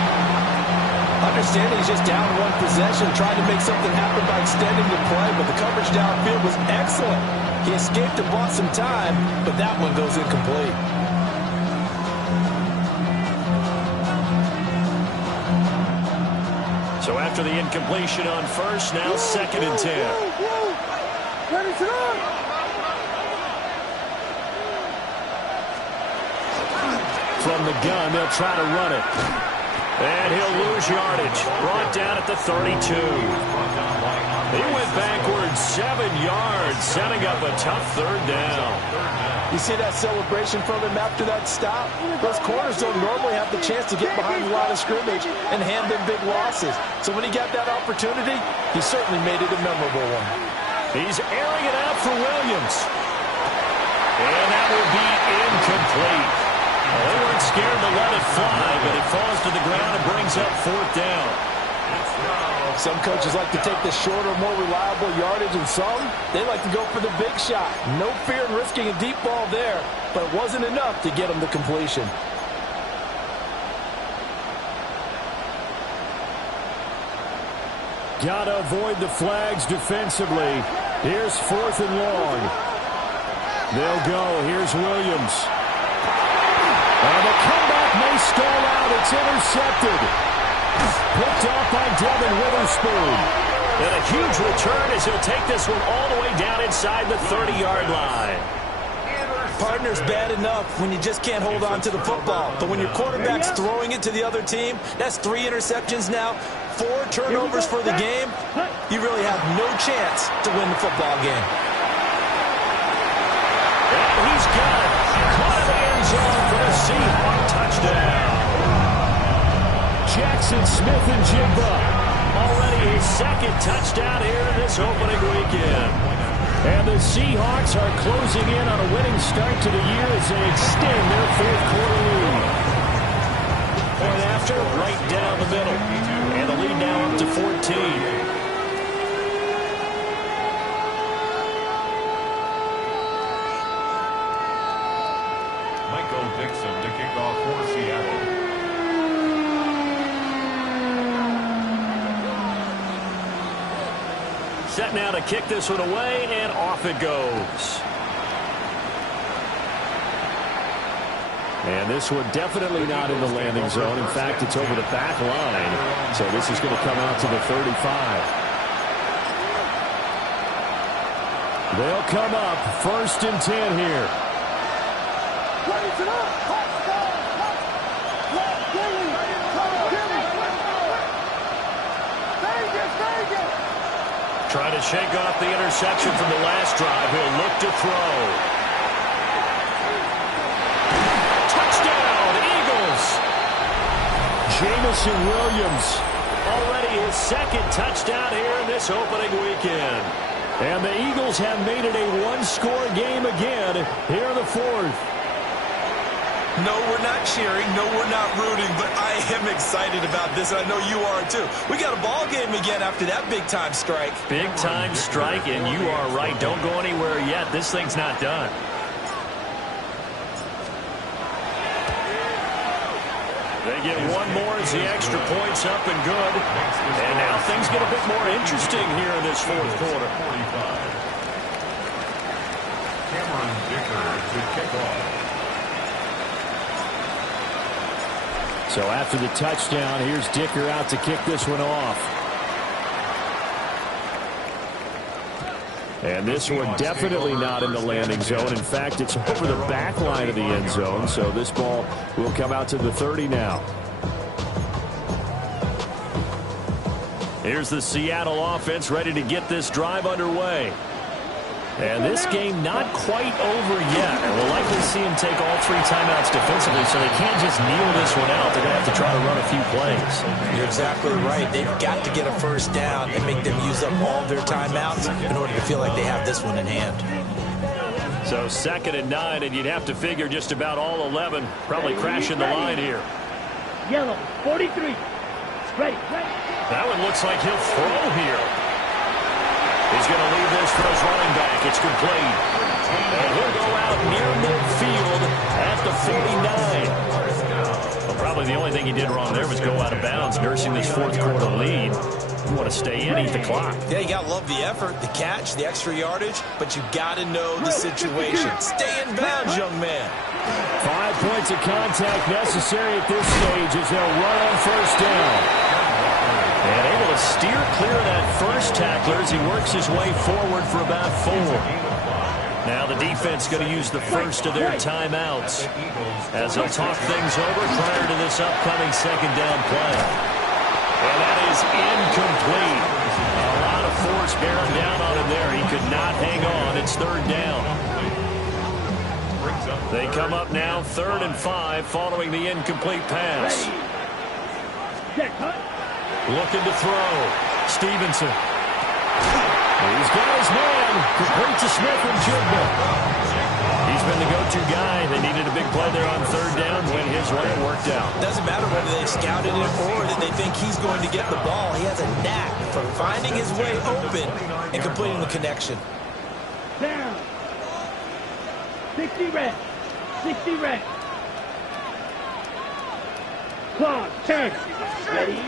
Understanding he's just down one possession, trying to make something happen by extending the play, but the coverage downfield was excellent. He escaped and bought some time, but that one goes incomplete. So after the incompletion on first, now 2nd and 10. From the gun, they'll try to run it. And he'll lose yardage. Brought down at the 32. He went backwards 7 yards, setting up a tough 3rd down. You see that celebration from him after that stop? Those corners don't normally have the chance to get behind the line of scrimmage and hand them big losses. So when he got that opportunity, he certainly made it a memorable one. He's airing it out for Williams. And that will be incomplete. They weren't scared to let it fly, but it falls to the ground and brings up 4th down. Some coaches like to take the shorter, more reliable yardage, and some, they like to go for the big shot. No fear in risking a deep ball there, but it wasn't enough to get him the completion. Gotta avoid the flags defensively. Here's 4th and long. They'll go. Here's Williams. And the comeback may stall out. It's intercepted. Picked off by Devin Witherspoon. And a huge return as he'll take this one all the way down inside the 30-yard line. Partner's bad enough when you just can't hold on to the football. But when your quarterback's throwing it to the other team, that's 3 interceptions now, 4 turnovers for the game. You really have no chance to win the football game. And he's got it. Caught in the end zone for the Seahawks touchdown. Jackson Smith-Njigba, already his 2nd touchdown here in this opening weekend. And the Seahawks are closing in on a winning start to the year as they extend their 4th quarter lead. Point after, right down the middle. And the lead now up to 14. Michael Dixon to kick off for Seattle. Set now to kick this one away, and off it goes. And this one definitely not in the landing zone. In fact, it's over the back line. So this is going to come out to the 35. They'll come up 1st and 10 here. Trying to shake off the interception from the last drive. He'll look to throw. Touchdown, Eagles! Jameson Williams, already his 2nd touchdown here in this opening weekend. And the Eagles have made it a 1-score game again here in the 4th. No, we're not cheering. No, we're not rooting, but I am excited about this, and I know you are too. We got a ball game again after that big-time strike. Big-time strike, and you are right. Don't go anywhere yet. This thing's not done. They get one more as the extra point's up and good. And now things get a bit more interesting here in this 4th quarter. Cameron Dicker to kick off. So after the touchdown, here's Dicker out to kick this one off. And this one definitely not in the landing zone. In fact, it's over the back line of the end zone. So this ball will come out to the 30 now. Here's the Seattle offense ready to get this drive underway. And this game not quite over yet. And we'll likely see him take all 3 timeouts defensively, so they can't just kneel this one out. They're going to have to try to run a few plays. You're exactly right. They've got to get a first down and make them use up all their timeouts in order to feel like they have this one in hand. So 2nd and 9, and you'd have to figure just about all 11 probably crashing the line here. Yellow, 43. Ready. That one looks like he'll throw here. He's going to leave this for his running back. It's complete. And he'll go out near midfield at the 49. Well, probably the only thing he did wrong there was go out of bounds, nursing this 4th quarter lead. You want to stay in, eat the clock. Yeah, you got to love the effort, the catch, the extra yardage, but you got to know the situation. Stay in bounds, young man. 5 points of contact necessary at this stage as they'll run on first down. And able to steer clear of that first tackler as he works his way forward for about 4. Now the defense going to use the first of their timeouts as they'll talk things over prior to this upcoming 2nd down play. And that is incomplete. A lot of force bearing down on him there. He could not hang on. It's 3rd down. They come up now 3rd and 5 following the incomplete pass. Looking to throw. Stevenson. He's got his man. Complete to Smith and Jigba. He's been the go-to guy. They needed a big play there on 3rd down. Went his way. It worked out. Doesn't matter whether they scouted it or that they think he's going to get the ball. He has a knack for finding his way open and completing the connection. Down. 60 red. 60 red. Clock. Turn. Ready.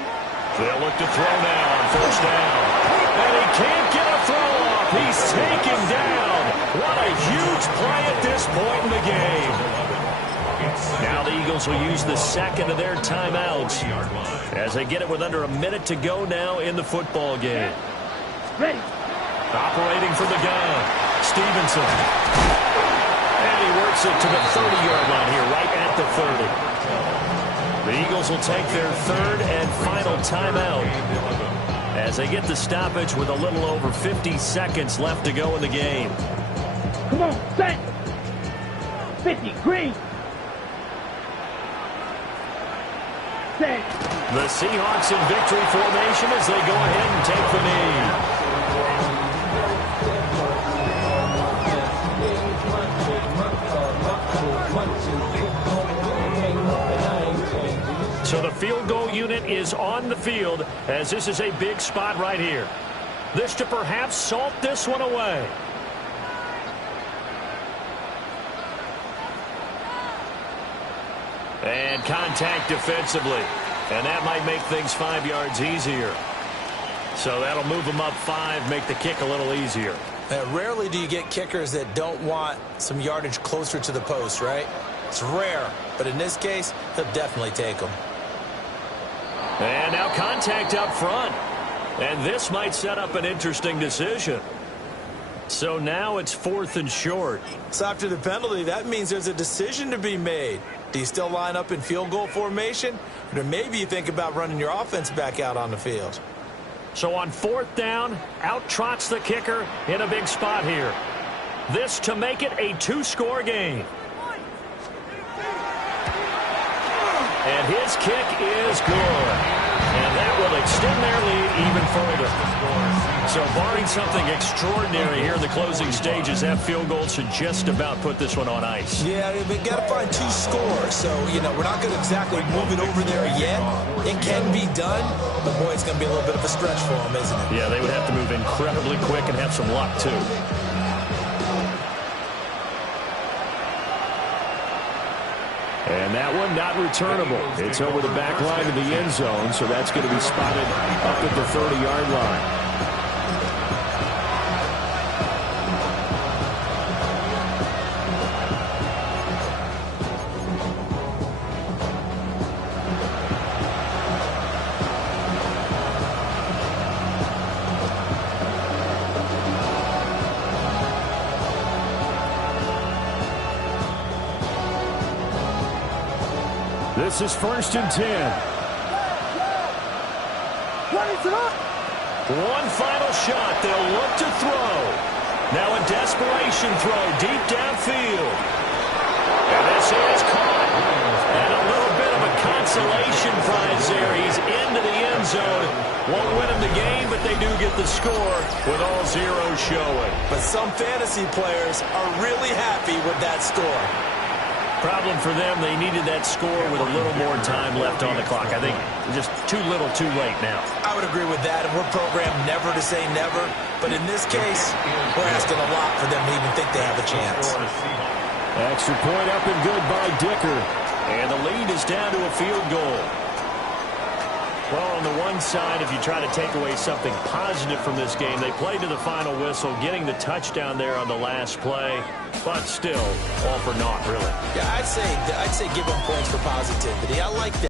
They'll look to throw now on 1st down. And he can't get a throw off. He's taken down. What a huge play at this point in the game. Now the Eagles will use the 2nd of their timeouts as they get it with under a minute to go now in the football game. Ready. Operating from the gun. Stevenson. And he works it to the 30-yard line here, right at the 30. The Eagles will take their 3rd and final timeout as they get the stoppage with a little over 50 seconds left to go in the game. Come on, set. 50, green. Set. The Seahawks in victory formation as they go ahead and take the knee. So the field goal unit is on the field as this is a big spot right here. This to perhaps salt this one away. And contact defensively. And that might make things 5 yards easier. So that'll move them up 5, make the kick a little easier. Rarely do you get kickers that don't want some yardage closer to the post, right? It's rare, but in this case, he'll definitely take them. And now contact up front. And this might set up an interesting decision. So now it's 4th and short. So after the penalty, that means there's a decision to be made. Do you still line up in field goal formation? Or maybe you think about running your offense back out on the field. So on 4th down, out trots the kicker in a big spot here. This to make it a 2-score game. And his kick is good. And that will extend their lead even further. So barring something extraordinary here in the closing stages, that field goal should just about put this one on ice. Yeah, we got to find 2 scores. So, you know, we're not going to exactly move it over there yet. It can be done, but boy, it's going to be a little bit of a stretch for them, isn't it? Yeah, they would have to move incredibly quick and have some luck, too. And that one not returnable. It's over the back line of the end zone, so that's going to be spotted up at the 30-yard line. This is 1st and 10. One final shot. They'll look to throw. Now a desperation throw deep downfield. And this is caught. And a little bit of a consolation prize there. He's into the end zone. Won't win them the game, but they do get the score with all zeros showing. But some fantasy players are really happy with that score. Problem for them, they needed that score with a little more time left on the clock. I think just too little, too late now. I would agree with that, and we're programmed never to say never. But in this case, we're asking a lot for them to even think they have a chance. Extra point up and good by Dicker. And the lead is down to a field goal. Well, on the one side, if you try to take away something positive from this game, they played to the final whistle, getting the touchdown there on the last play. But still, all for naught, really. Yeah, I'd say give them points for positivity. I like that.